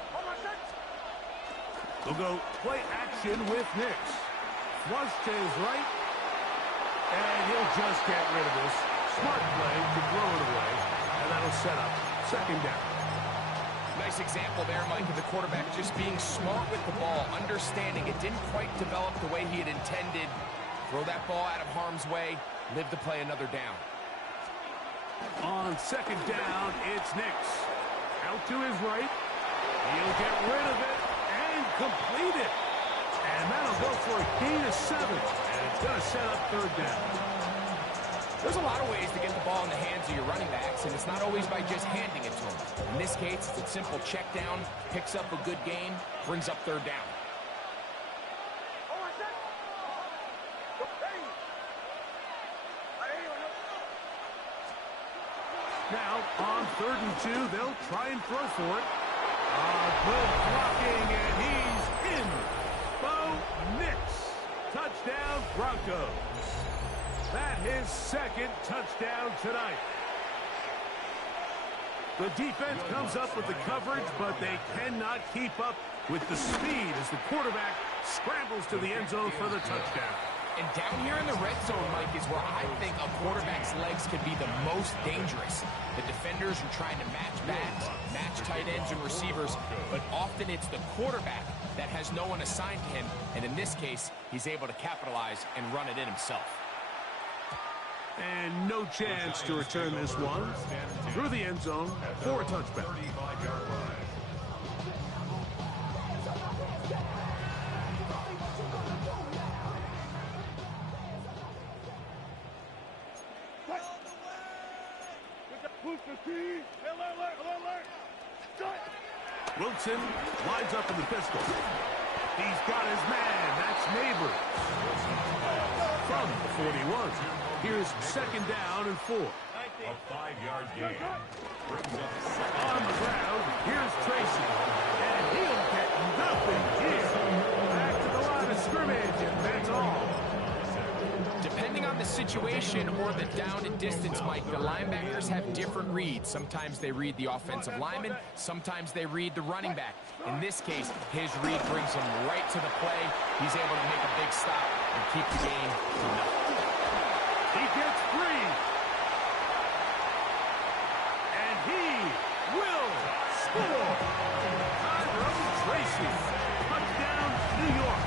They'll go play action with Nix. Flush to his right. And he'll just get rid of this. Smart play to throw it away. And that'll set up 2nd down. Nice example there, Mike, of the quarterback just being smart with the ball, understanding it didn't quite develop the way he had intended Throw that ball out of harm's way, live to play another down. On second down, it's Nix. Out to his right. He'll get rid of it and complete it. And that'll go for a gain of 7. And it's going to set up third down. There's a lot of ways to get the ball in the hands of your running backs, and it's not always by just handing it to them. In this case, it's a simple check down, picks up a good gain, brings up third down. Now, on 3rd and 2, they'll try and throw for it. Good blocking, and he's in. Bo Nix. Touchdown, Broncos. That his second touchdown tonight. The defense comes up with the coverage, but they cannot keep up with the speed as the quarterback scrambles to the end zone for the touchdown. And down here in the red zone, Mike, is where I think a quarterback's legs can be the most dangerous. The defenders are trying to match backs, match tight ends and receivers, but often it's the quarterback that has no one assigned to him, and in this case, he's able to capitalize and run it in himself. And no chance to return this one through the end zone for a touchback. Wilson lines up in the pistol. He's got his man. That's Neighbors. From the 41. Here's second down and 4. A 5-yard gain. On the ground, here's Tracy. And he'll get nothing here. Back to the line of scrimmage, and that's all. Depending on the situation or the down and distance, Mike, the linebackers have different reads. Sometimes they read the offensive lineman. Sometimes they read the running back. In this case, his read brings him right to the play. He's able to make a big stop and keep the game to nothing. He gets free. And he will score. Tyrone Tracy. Touchdown, New York.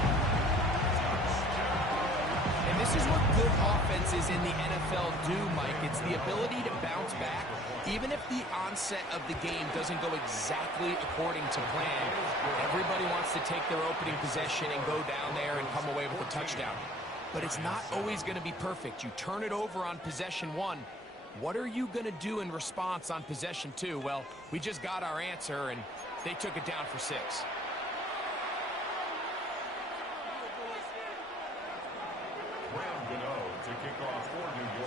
And this is what good offenses in the NFL do, Mike. It's the ability to bounce back, even if the onset of the game doesn't go exactly according to plan. Everybody wants to take their opening possession and go down there and come away with a touchdown. But it's not always going to be perfect. You turn it over on possession 1. What are you going to do in response on possession 2? Well, we just got our answer, and they took it down for 6.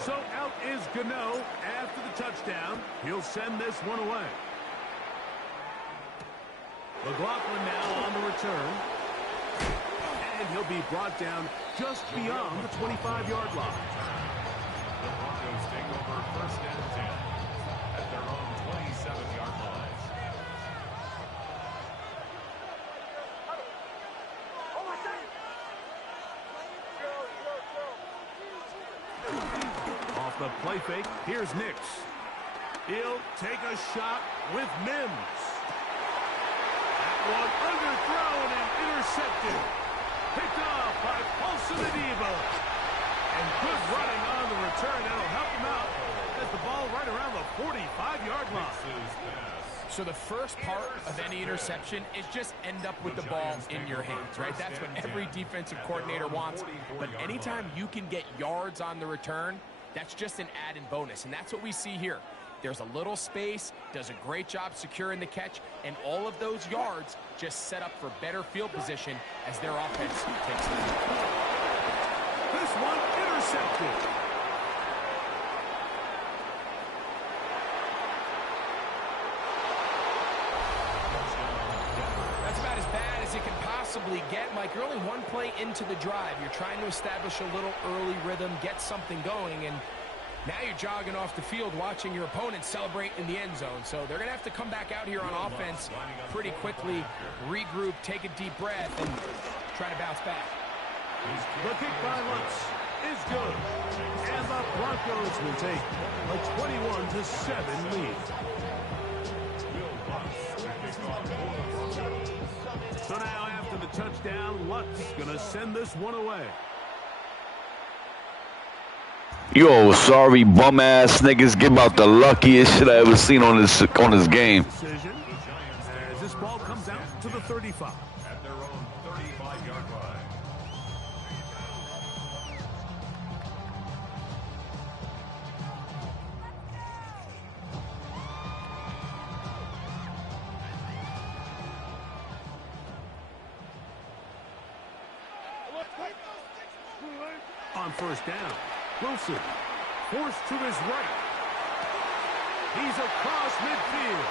So out is Gano after the touchdown. He'll send this one away. McLaughlin now on the return. And he'll be brought down just beyond the 25-yard line. The Broncos take over 1st and 10 at their own 27-yard line. Off the play fake, here's Nix. He'll take a shot with Mims. That one underthrown and intercepted. Picked off by Paulson Adebo. And good running on the return. That'll help him out as the ball right around the 45-yard line. So the first part of any interception is just end up with the ball in your hands, right? That's what every defensive coordinator wants. But anytime you can get yards on the return, that's just an added bonus. And that's what we see here. There's a little space, does a great job securing the catch, and all of those yards just set up for better field position as their offense takes it. This one intercepted. That's about as bad as it can possibly get, Mike. You're only one play into the drive. You're trying to establish a little early rhythm, get something going, and now you're jogging off the field watching your opponent celebrate in the end zone. So they're going to have to come back out here on offense pretty quickly, regroup, take a deep breath, and try to bounce back. The kick by Lutz is good. And the Broncos will take a 21-7 lead. So now after the touchdown, Lutz going to send this one away. Yo, sorry, bum-ass niggas. Give out the luckiest shit I ever seen on this game. Decision as this ball comes out to the 35. At their own 35-yard line. On first down, Wilson forced to his right. He's across midfield.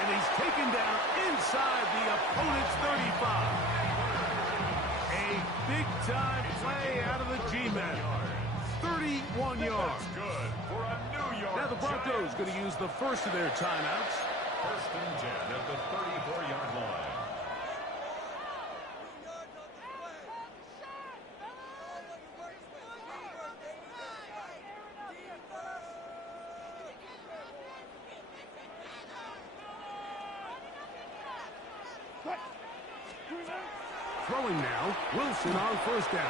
And he's taken down inside the opponent's 35. A big-time play out of the G-men. 31 yards. Good for a New York Now the Broncos going to use the first of their timeouts. First and 10 at the 34-yard line. Throwing now, Wilson on first down.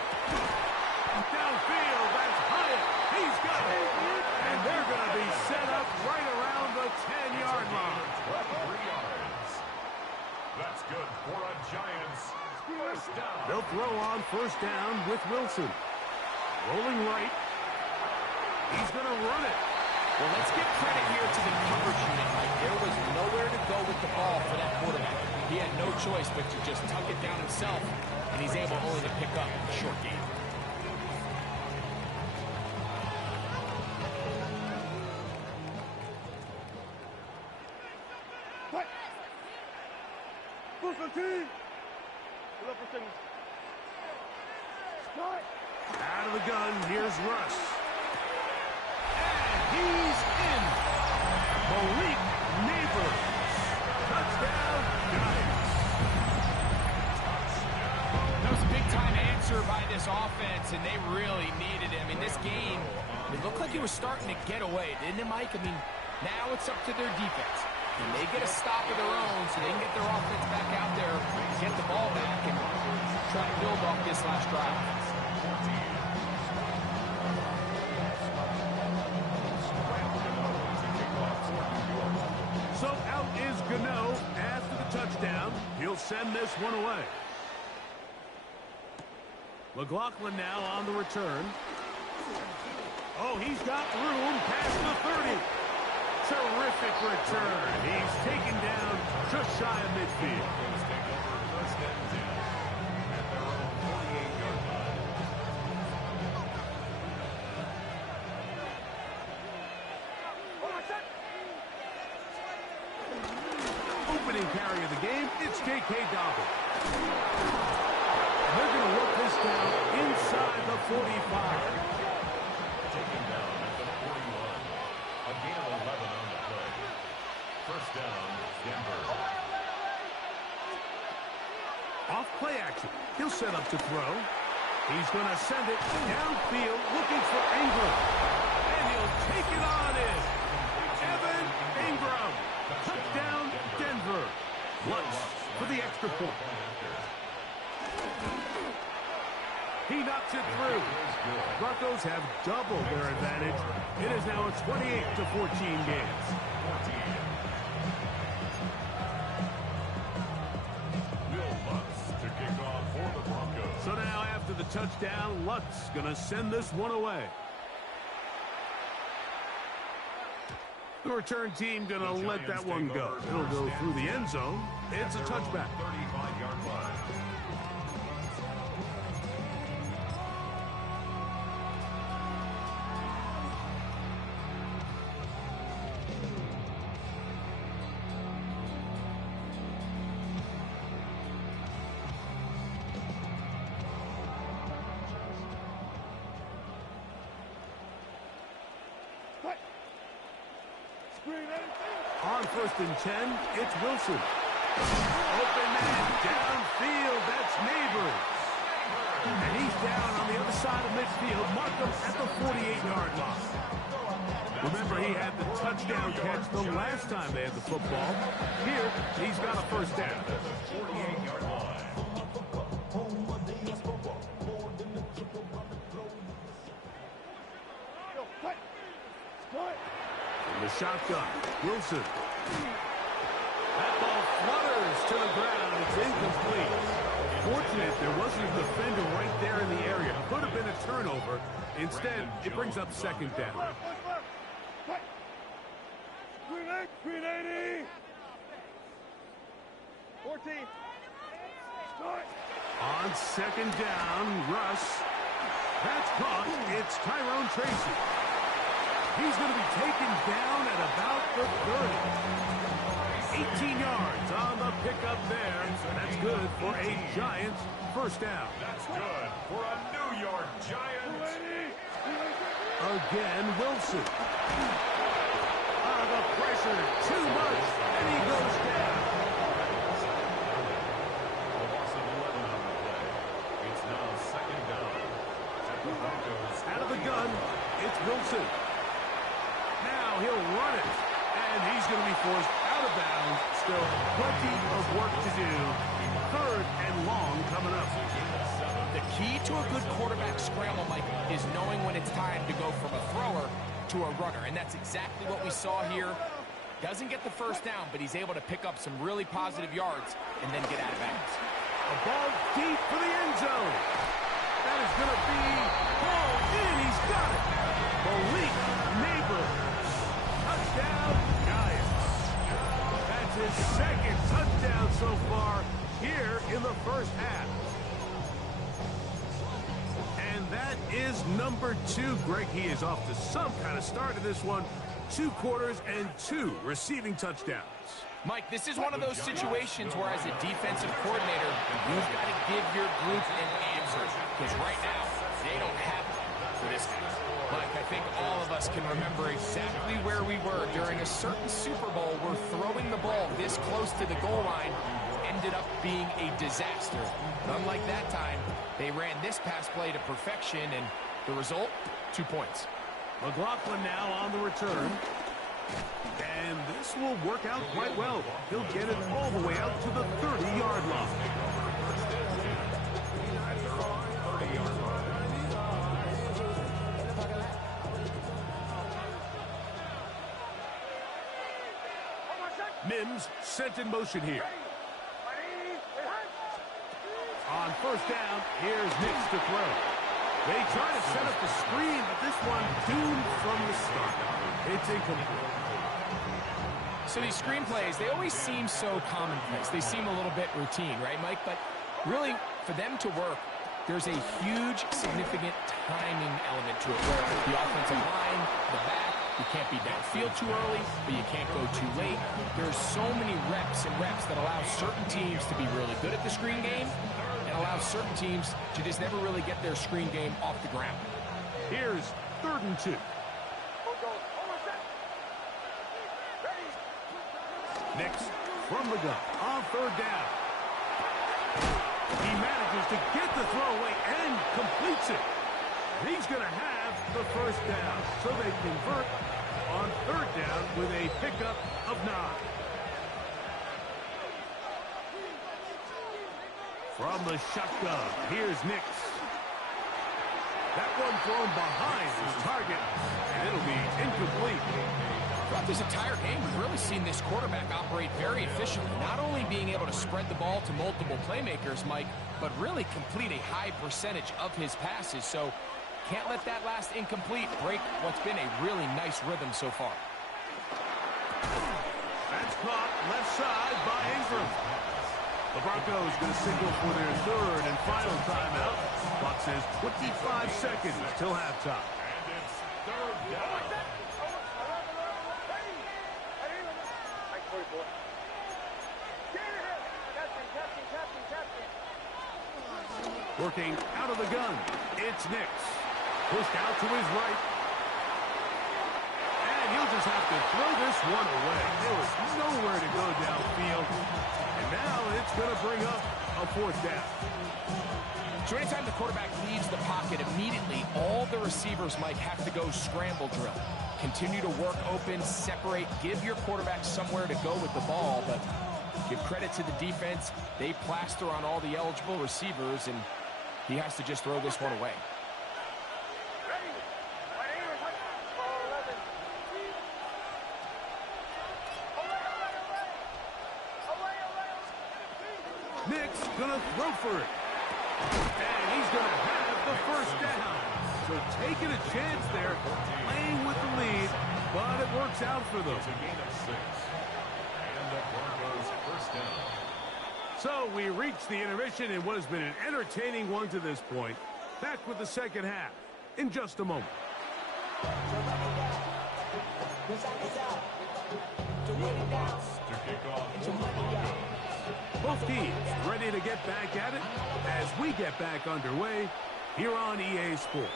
Downfield, that's Hyatt. He's got it. And they're going to be set up right around the 10-yard line. 23 yards. That's good for a Giants first down. They'll throw on first down with Wilson. Rolling right. He's going to run it. Well, let's give credit here to the coverage unit. Like, there was nowhere to go with the ball for that quarterback. He had no choice but to just tuck it down himself, and he's able only to pick up a short gain. Out of the gun, here's Russ. And he's in. Malik Neighbors. Touchdown, Giants. That was a big-time answer by this offense, and they really needed it. I mean, this game, it looked like it was starting to get away, didn't it, Mike? I mean, now it's up to their defense. And they get a stop of their own so they can get their offense back out there, get the ball back, and try to build off this last drive. So out is Gano after the touchdown. He'll send this one away. McLaughlin now on the return. Oh, he's got room past the 30. Terrific return. He's taken down just shy of midfield. Opening carry of the game, it's J.K. Dobbins. They're going to work this down inside the 45. Taken down at the 41. A gain of 11 on the play. First down, Denver. Off play action. He'll set up to throw. He's going to send it downfield looking for Ingram. And he'll take it on in. Evan Ingram. Touchdown, Denver. Lutz for the extra point. He knocks it through. Broncos have doubled their advantage. It is now a 28-14 game. To kick off for the Broncos. So now after the touchdown, Lutz going to send this one away. The return team going to let that one go. It'll go through the end zone. It's a touchback. 35-yard line. On first and 10, it's Wilson. Open man downfield, that's Neighbors. And he's down on the other side of midfield. Mark him at the 48-yard line. Remember, he had the touchdown catch the last time they had the football. Here, he's got a first down. 48-yard line. From the shotgun, Wilson. That ball flutters to the ground. It's incomplete. Fortunate there wasn't a defender right there in the area. Could have been a turnover. Instead, it brings up second down. 380. 14. On second down, Russ. That's caught. It's Tyrone Tracy. He's going to be taken down at about the 30. 18 yards on the pickup there. That's good for a Giants first down. That's good for a New York Giants. Again, Wilson. The pressure, too much, and he goes down. A loss of 11 on the play. It's now second down. At the Broncos. Out of the gun, it's Wilson. Now he'll run it, and he's going to be forced out of bounds. Still plenty of work to do. Third and long coming up. The key to a good quarterback scramble, Mike, is knowing when it's time to go from a thrower to a runner, and that's exactly what we saw here. Doesn't get the first down, but he's able to pick up some really positive yards and then get out of bounds. A ball deep for the end zone. That is going to be hauled in. He's got it. Malik Neighbors. Touchdown, Giants. That's his second touchdown so far here in the first half. And that is number 2. Greg, he is off to some kind of start in this one. 2 quarters and 2 receiving touchdowns. Mike, this is one of those situations where as a defensive coordinator, you've got to give your group an answer. Because right now, they don't have one for this guy. Mike, I think all of us can remember exactly where we were during a certain Super Bowl where throwing the ball this close to the goal line ended up being a disaster. But unlike that time, they ran this pass play to perfection, and the result, 2 points. McLaughlin now on the return. And this will work out quite well. He'll get it all the way out to the 30-yard line. Mims sent in motion here. On first down, here's Nix to throw. They try to set up the screen, but this one doomed from the start. It's incomplete. So these screen plays, they always seem so commonplace. They seem a little bit routine, right, Mike? But really, for them to work, there's a huge, significant timing element to it, where the offensive line, the back, you can't be downfield too early, but you can't go too late. There's so many reps and reps that allow certain teams to be really good at the screen game and allow certain teams to just never really get their screen game off the ground. Here's 3rd and 2. Nix from the gun on 3rd down. He manages to get the throw away and completes it. He's going to have the first down, so they convert on 3rd down with a pickup of 9. From the shotgun, here's Nix. That one thrown behind his target, and it'll be incomplete. Throughout this entire game, we've really seen this quarterback operate very efficiently, not only being able to spread the ball to multiple playmakers, Mike, but really complete a high percentage of his passes. So can't let that last incomplete break what's been a really nice rhythm so far. That's caught left side by Ingram. The Broncos going to signal for their 3rd and final timeout. Clock says 25 seconds till halftime. And it's 3rd down. Working out of the gun, it's Nix. Pushed out to his right. And he'll just have to throw this one away. There was nowhere to go downfield. And now it's going to bring up a 4th down. So anytime the quarterback leaves the pocket, immediately all the receivers might have to go scramble drill. Continue to work open, separate, give your quarterback somewhere to go with the ball, but give credit to the defense. They plaster on all the eligible receivers, and he has to just throw this one away. Nick's going to throw for it. And he's going to have the first down. So taking a chance there, playing with the lead, but it works out for them. It's a gain of 6. And the Broncos first down. So we reach the intermission in what has been an entertaining one to this point. Back with the second half in just a moment. To kick off for the Broncos. Both teams ready to get back at it as we get back underway here on EA Sports.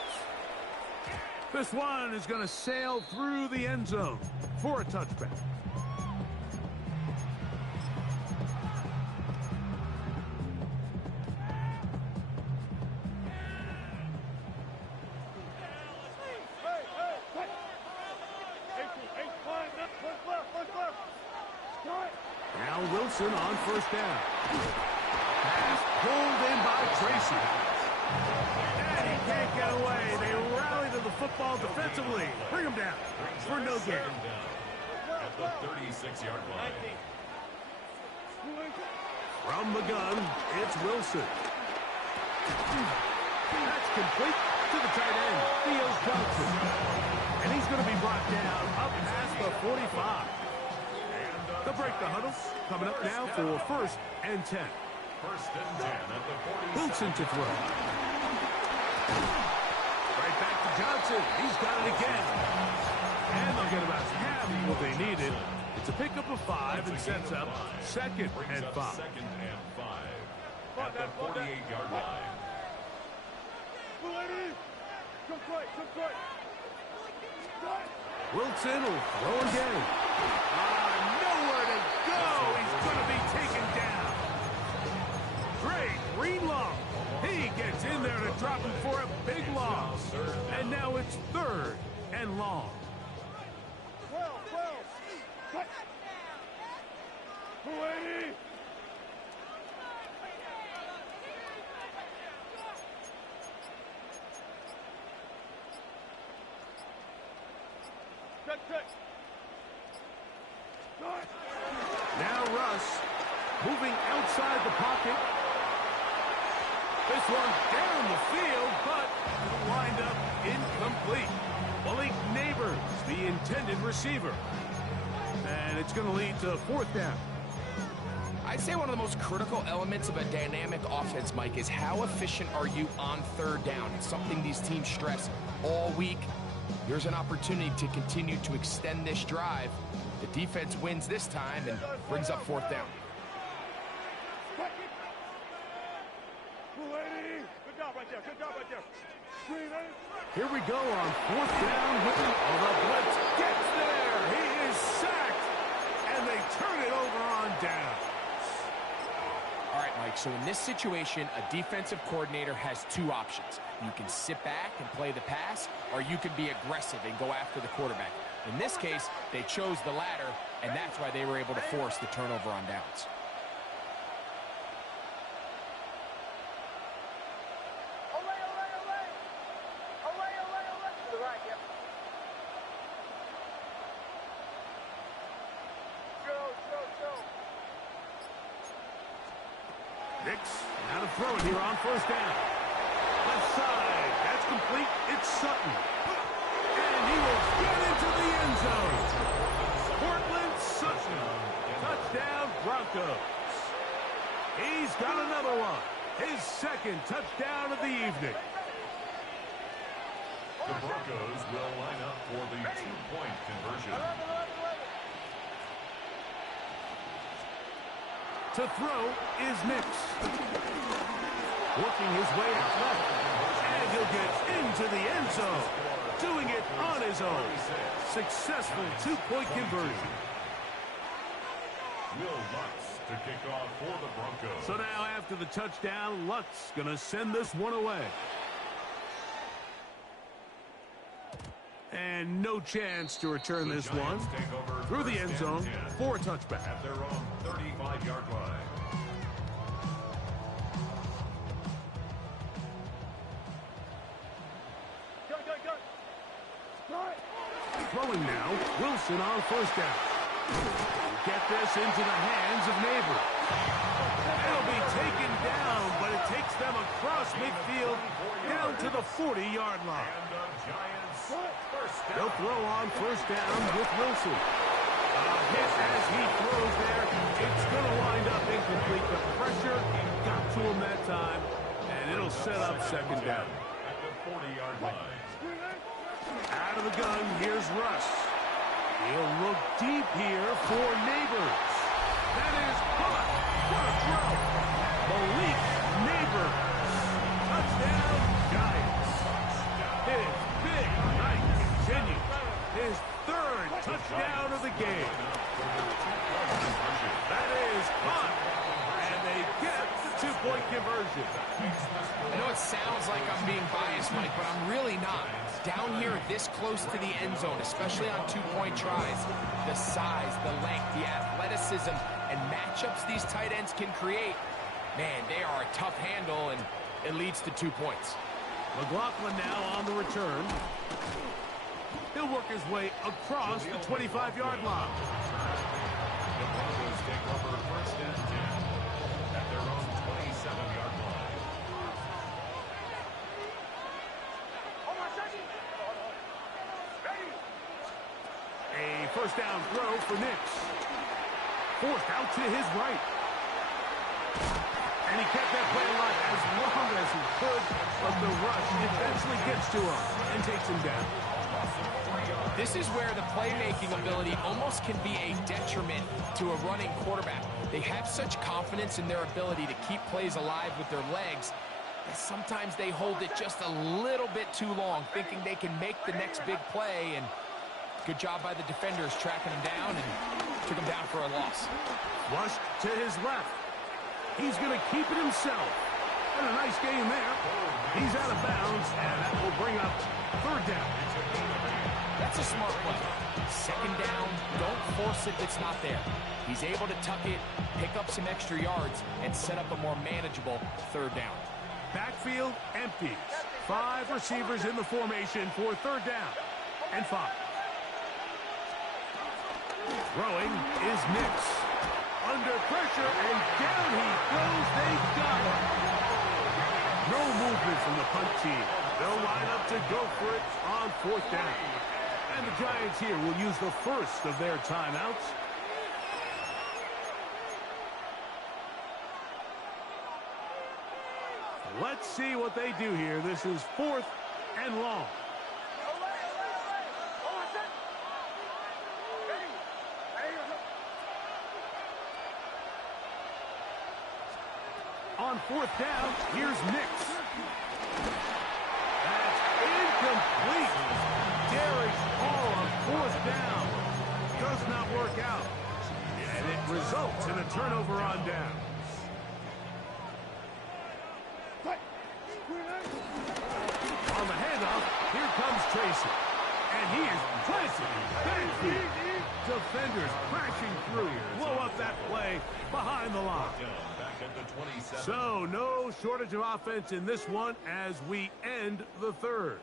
This one is going to sail through the end zone for a touchback. Now Wilson on first down. Pass pulled in by Tracy. And he can't get away. They rally to the football defensively. Bring him down for no gain. At the 36-yard line. From the gun, it's Wilson. That's complete to the tight end, Theo Johnson. And he's going to be brought down up past the 45. They'll break the huddle. Coming up now for first and 10. First and 10 at the 47. Wilson to throw. Right back to Johnson. He's got it again. And they'll get about half of what they needed. It's a pickup of 5 and sets up second and 5. Second and 5 at the 48-yard line. Wilson will throw again. Nowhere to go. He's going to be taken down. Great Greenlaw. He gets in there to drop him for a big loss. And now it's third and long. Now Russ moving outside the pocket. This one down the field, but lined up incomplete. Malik Neighbors, the intended receiver. And it's going to lead to fourth down. I'd say one of the most critical elements of a dynamic offense, Mike, is how efficient are you on third down? It's something these teams stress all week. Here's an opportunity to continue to extend this drive. The defense wins this time and brings up fourth down. Here we go on fourth down with the blitz. Gets there. He is sacked. And they turn it over on down. All right, Mike, so in this situation, a defensive coordinator has two options. You can sit back and play the pass, or you can be aggressive and go after the quarterback. In this case, they chose the latter, and that's why they were able to force the turnover on downs. Nix, now to throw it here on first down. Left side, that's complete. It's Sutton. And he will get into the end zone. Portland Sutton. Touchdown Broncos. He's got another one. His second touchdown of the evening. The Broncos will line up for the two-point conversion. To throw is Nix. Working his way out left. And he'll get into the end zone. Doing it on his own. Successful two-point conversion. Will Lutz to kick off for the Broncos. So now after the touchdown, Lutz going to send this one away. And no chance to return this one through the end zone for a touchback. At their own 35-yard line. Throwing now, Wilson on first down. Get this into the hands of Neighbors. It'll be taken down, but it takes them across midfield down to the 40-yard line. They'll throw on first down with Wilson. Hit as he throws there. It's going to wind up incomplete. The pressure got to him that time, and it'll set up second down. At the 40-yard line. Out of the gun, here's Russ. He'll look deep here for Neighbors. That is caught. What a throw. Malik Neighbors. Touchdown, Giants. His big night continues. His third touchdown of the game. That is caught. And they get the two-point conversion. I know it sounds like I'm being biased, Mike, but I'm really not. Down here this close to the end zone, especially on two-point tries, the size, the length, the athleticism, and matchups these tight ends can create, man, they are a tough handle, and it leads to 2 points. McLaughlin now on the return. He'll work his way across the 25-yard line. The Broncos take over first and 10 at their own 27-yard line. A first down throw for Nix. Forced out to his right. And he kept that play alive as long as he could, but the rush eventually gets to him and takes him down. This is where the playmaking ability almost can be a detriment to a running quarterback. They have such confidence in their ability to keep plays alive with their legs that sometimes they hold it just a little bit too long, thinking they can make the next big play, and good job by the defenders tracking him down and took him down for a loss. Flushed to his left. He's going to keep it himself. And a nice game there. He's out of bounds, and that will bring up third down. That's a smart play. Second down, don't force it if it's not there. He's able to tuck it, pick up some extra yards, and set up a more manageable third down. Backfield empties. 5 receivers in the formation for third down and 5. Throwing is Nix. Under pressure, and down he goes. They got him. No movement from the punt team. They'll line up to go for it on fourth down. And the Giants here will use the first of their timeouts. Let's see what they do here. This is 4th and long. On fourth down, here's Nix. That's incomplete. Derek Hall on fourth down. Does not work out. And it results in a turnover on down. On the handoff, here comes Tracy. And he is planted backfield. Defenders crashing through. Blow up that play behind the line. So, no shortage of offense in this one as we end the third.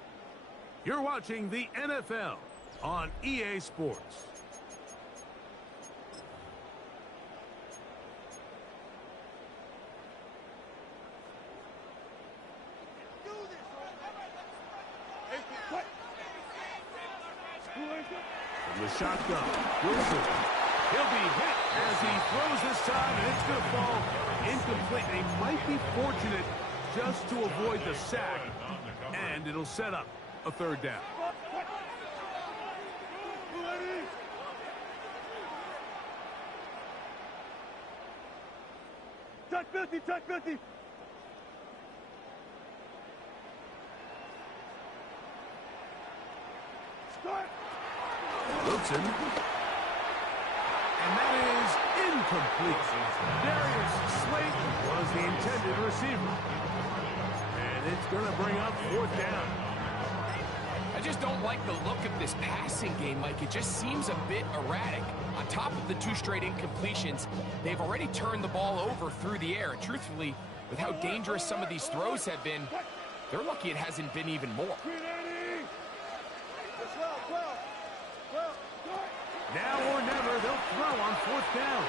You're watching the NFL on EA Sports. From the shotgun, Wilson. He'll be hit as he throws this time, and it's going to fall incomplete. They might be fortunate just to avoid the sack, and it'll set up a third down. Touch 50, touch 50. Start. Wilson. And that is incomplete. Darius Slayton was the intended receiver. And it's going to bring up fourth down. I just don't like the look of this passing game, Mike. It just seems a bit erratic. On top of the 2 straight incompletions, they've already turned the ball over through the air. And truthfully, with how dangerous some of these throws have been, they're lucky it hasn't been even more. Now or never, they'll throw on fourth down.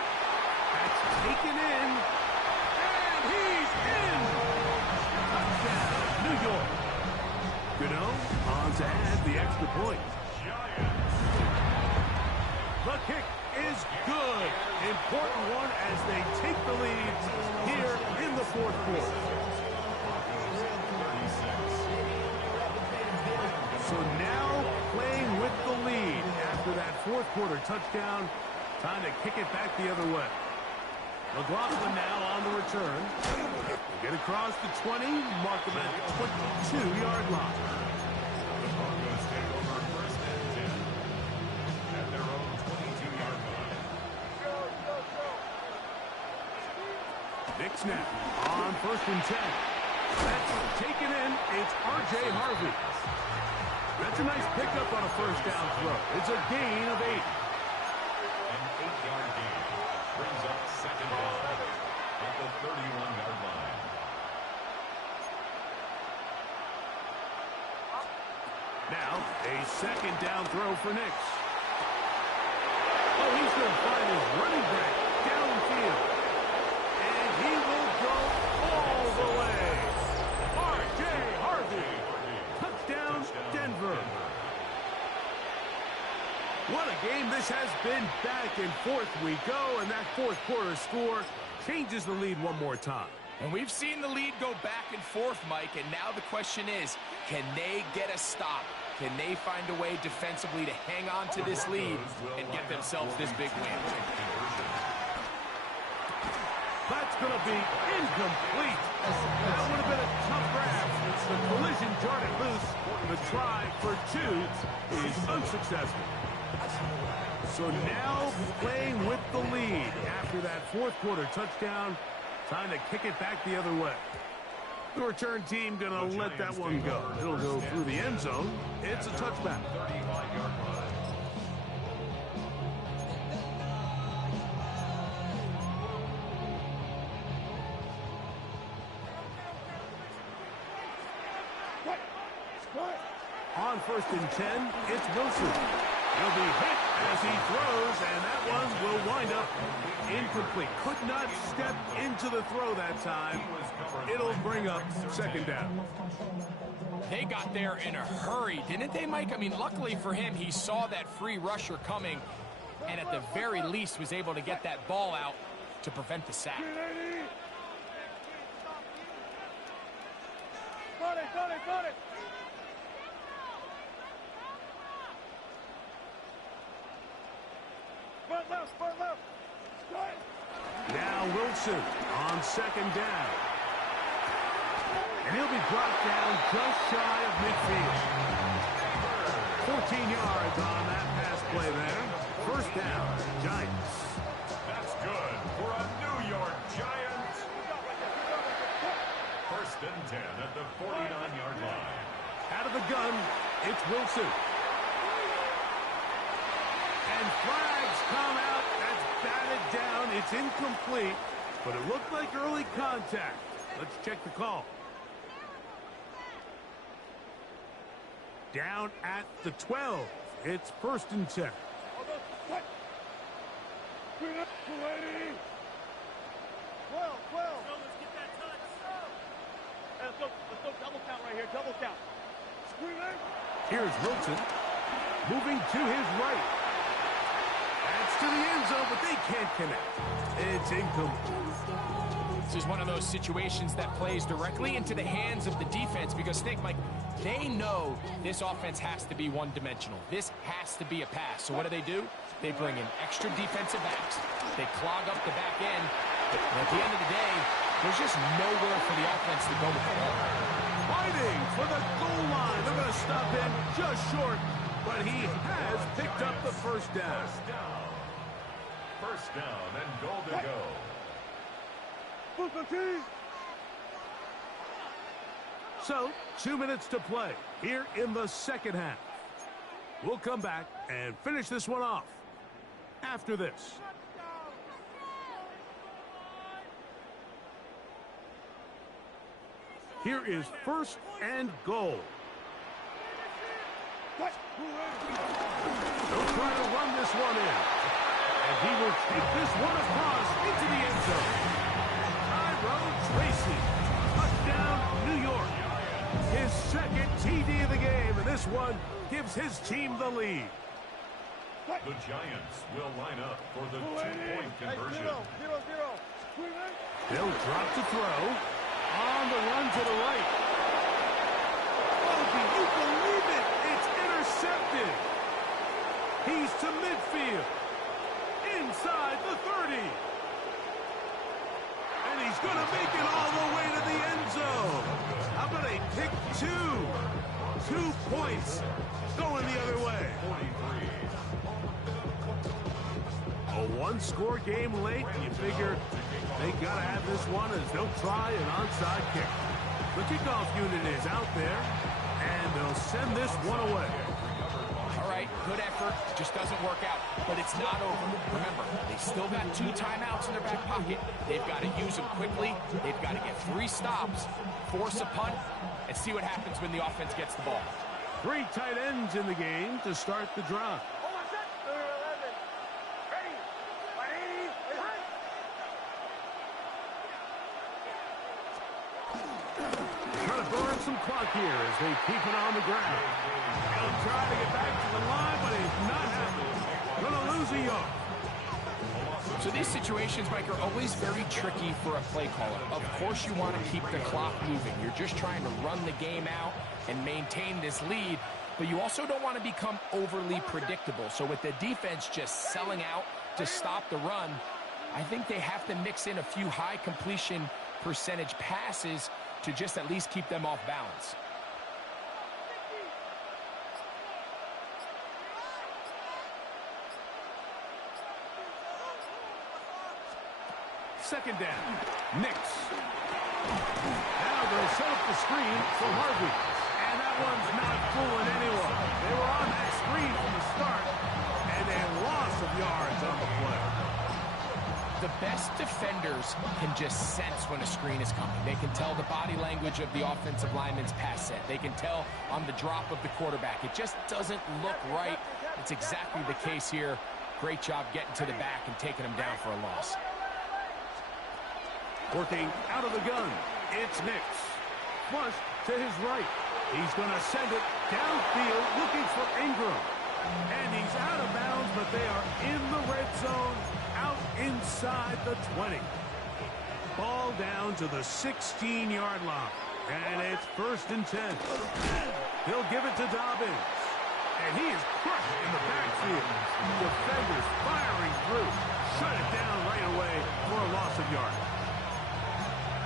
That's taken in. And he's in. Touchdown, New York. Gano on to add the extra point. The kick is good. Important one as they take the lead here in the fourth quarter. So now playing with the lead after that fourth quarter touchdown. Time to kick it back the other way. McLaughlin now on the return. They get across the 20, mark them at the 22-yard line. The Broncos take over first and 10 at their own 22-yard line. Nick snap on first and 10. That's taken in. It's R.J. Harvey. That's a nice pickup on a first down throw. It's a gain of 8. An 8-yard gain brings up second down at the 31-yard line. Now, a second down throw for Nix. Oh, he's going to find his running back downfield. And he will go all the way. R.J. Harvey. Touchdown, Denver. What a game this has been. Back and forth we go, and that fourth quarter score changes the lead one more time. And we've seen the lead go back and forth, Mike, and now the question is, can they get a stop? Can they find a way defensively to hang on to this lead and get themselves this big win? That's going to be incomplete. That would have been a tough grab. The collision jarred it loose. The try for 2 is unsuccessful. So now playing with the lead after that fourth quarter touchdown. Time to kick it back the other way. The return team going to let that one go. It'll go through the end zone. It's a touchback. 35-yard line. On first and 10, it's Wilson. He'll be hit as he throws, and that one will wind up incomplete. Could not step into the throw that time. It'll bring up second down. They got there in a hurry, didn't they, Mike? I mean, luckily for him, he saw that free rusher coming, and at the very least was able to get that ball out to prevent the sack. Got it. Front left. Now Wilson on second down. And he'll be brought down just shy of midfield. 14 yards on that pass play there. First down, Giants. That's good for a New York Giant. First and 10 at the 49-yard line. Out of the gun, it's Wilson. And flags come out. That's batted down. It's incomplete, but it looked like early contact. Let's check the call. Down at the 12. It's first and 10. Let's go double count right here. Double count. Here's Wilson. Moving to his right. That's to the end zone, but they can't connect. It's incomplete. This is one of those situations that plays directly into the hands of the defense because think, Mike, they know this offense has to be one-dimensional. This has to be a pass. So what do? They bring in extra defensive backs. They clog up the back end. But at the end of the day, there's just nowhere for the offense to go with the ball. Fighting for the goal line. They're going to stop him just short, but he has picked up the first down. First down and goal to go. So, 2 minutes to play here in the second half. We'll come back and finish this one off after this. Here is first and goal. They'll try to run this one in. as he will take this one across into the end zone. Tyrone Tracy, touchdown, New York. His second TD of the game, and this one gives his team the lead. The Giants will line up for the two-point conversion. They'll drop to throw. On the run to the right. Oh, can you believe it? It's intercepted. He's to midfield. Inside the 30. And he's going to make it all the way to the end zone. How about a pick two? 2 points going the other way. A one-score game late, and you figure they got to have this one as they'll try an onside kick. The kickoff unit is out there, and they'll send this one away. All right, good effort. Just doesn't work out, but it's not over. Remember, they still got 2 timeouts in their back pocket. They've got to use them quickly. They've got to get 3 stops, force a punt, and see what happens when the offense gets the ball. 3 tight ends in the game to start the drive. Trying to burn some clock here as they keep it on the ground. He'll try to get back to the line, but he's not happy. Going to lose a yard. So these situations, Mike, are always very tricky for a play caller. Of course you want to keep the clock moving. You're just trying to run the game out and maintain this lead, but you also don't want to become overly predictable. So with the defense just selling out to stop the run, I think they have to mix in a few high completion percentage passes to just at least keep them off balance. Second down. Nix. Now they'll set up the screen for Harvey. And that one's not fooling anyone. They were on that screen from the start, and a loss of yards on the play. The best defenders can just sense when a screen is coming. They can tell the body language of the offensive lineman's pass set. They can tell on the drop of the quarterback. It just doesn't look right. It's exactly the case here. Great job getting to the back and taking him down for a loss. Working out of the gun, it's Nix. Flush to his right. He's going to send it downfield looking for Ingram. And he's out of bounds, but they are in the red zone, out inside the 20. Ball down to the 16-yard line. And it's 1st and 10. They'll give it to Dobbins. And he is crushed in the backfield. Defenders firing through. Shut it down right away for a loss of yards.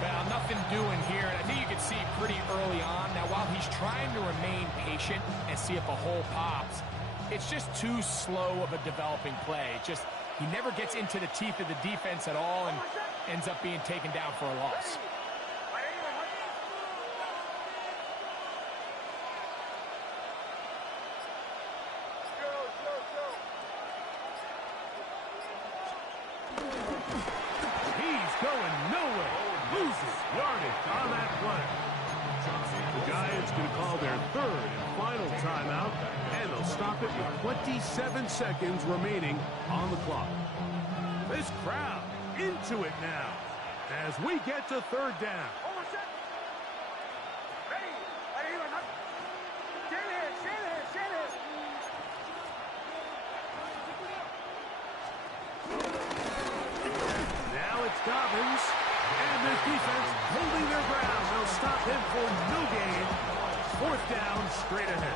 Well, nothing doing here, and I think you can see pretty early on. Now, while he's trying to remain patient and see if a hole pops, it's just too slow of a developing play. He never gets into the teeth of the defense at all and ends up being taken down for a loss. He's going nowhere. Loses yardage on that play. The Giants can call their 3rd and final timeout, and they'll stop it with 27 seconds remaining on the clock. This crowd into it now as we get to 3rd down. Now it's Dobbins. And this defense holding their ground. They'll stop him for no gain. 4th down, straight ahead.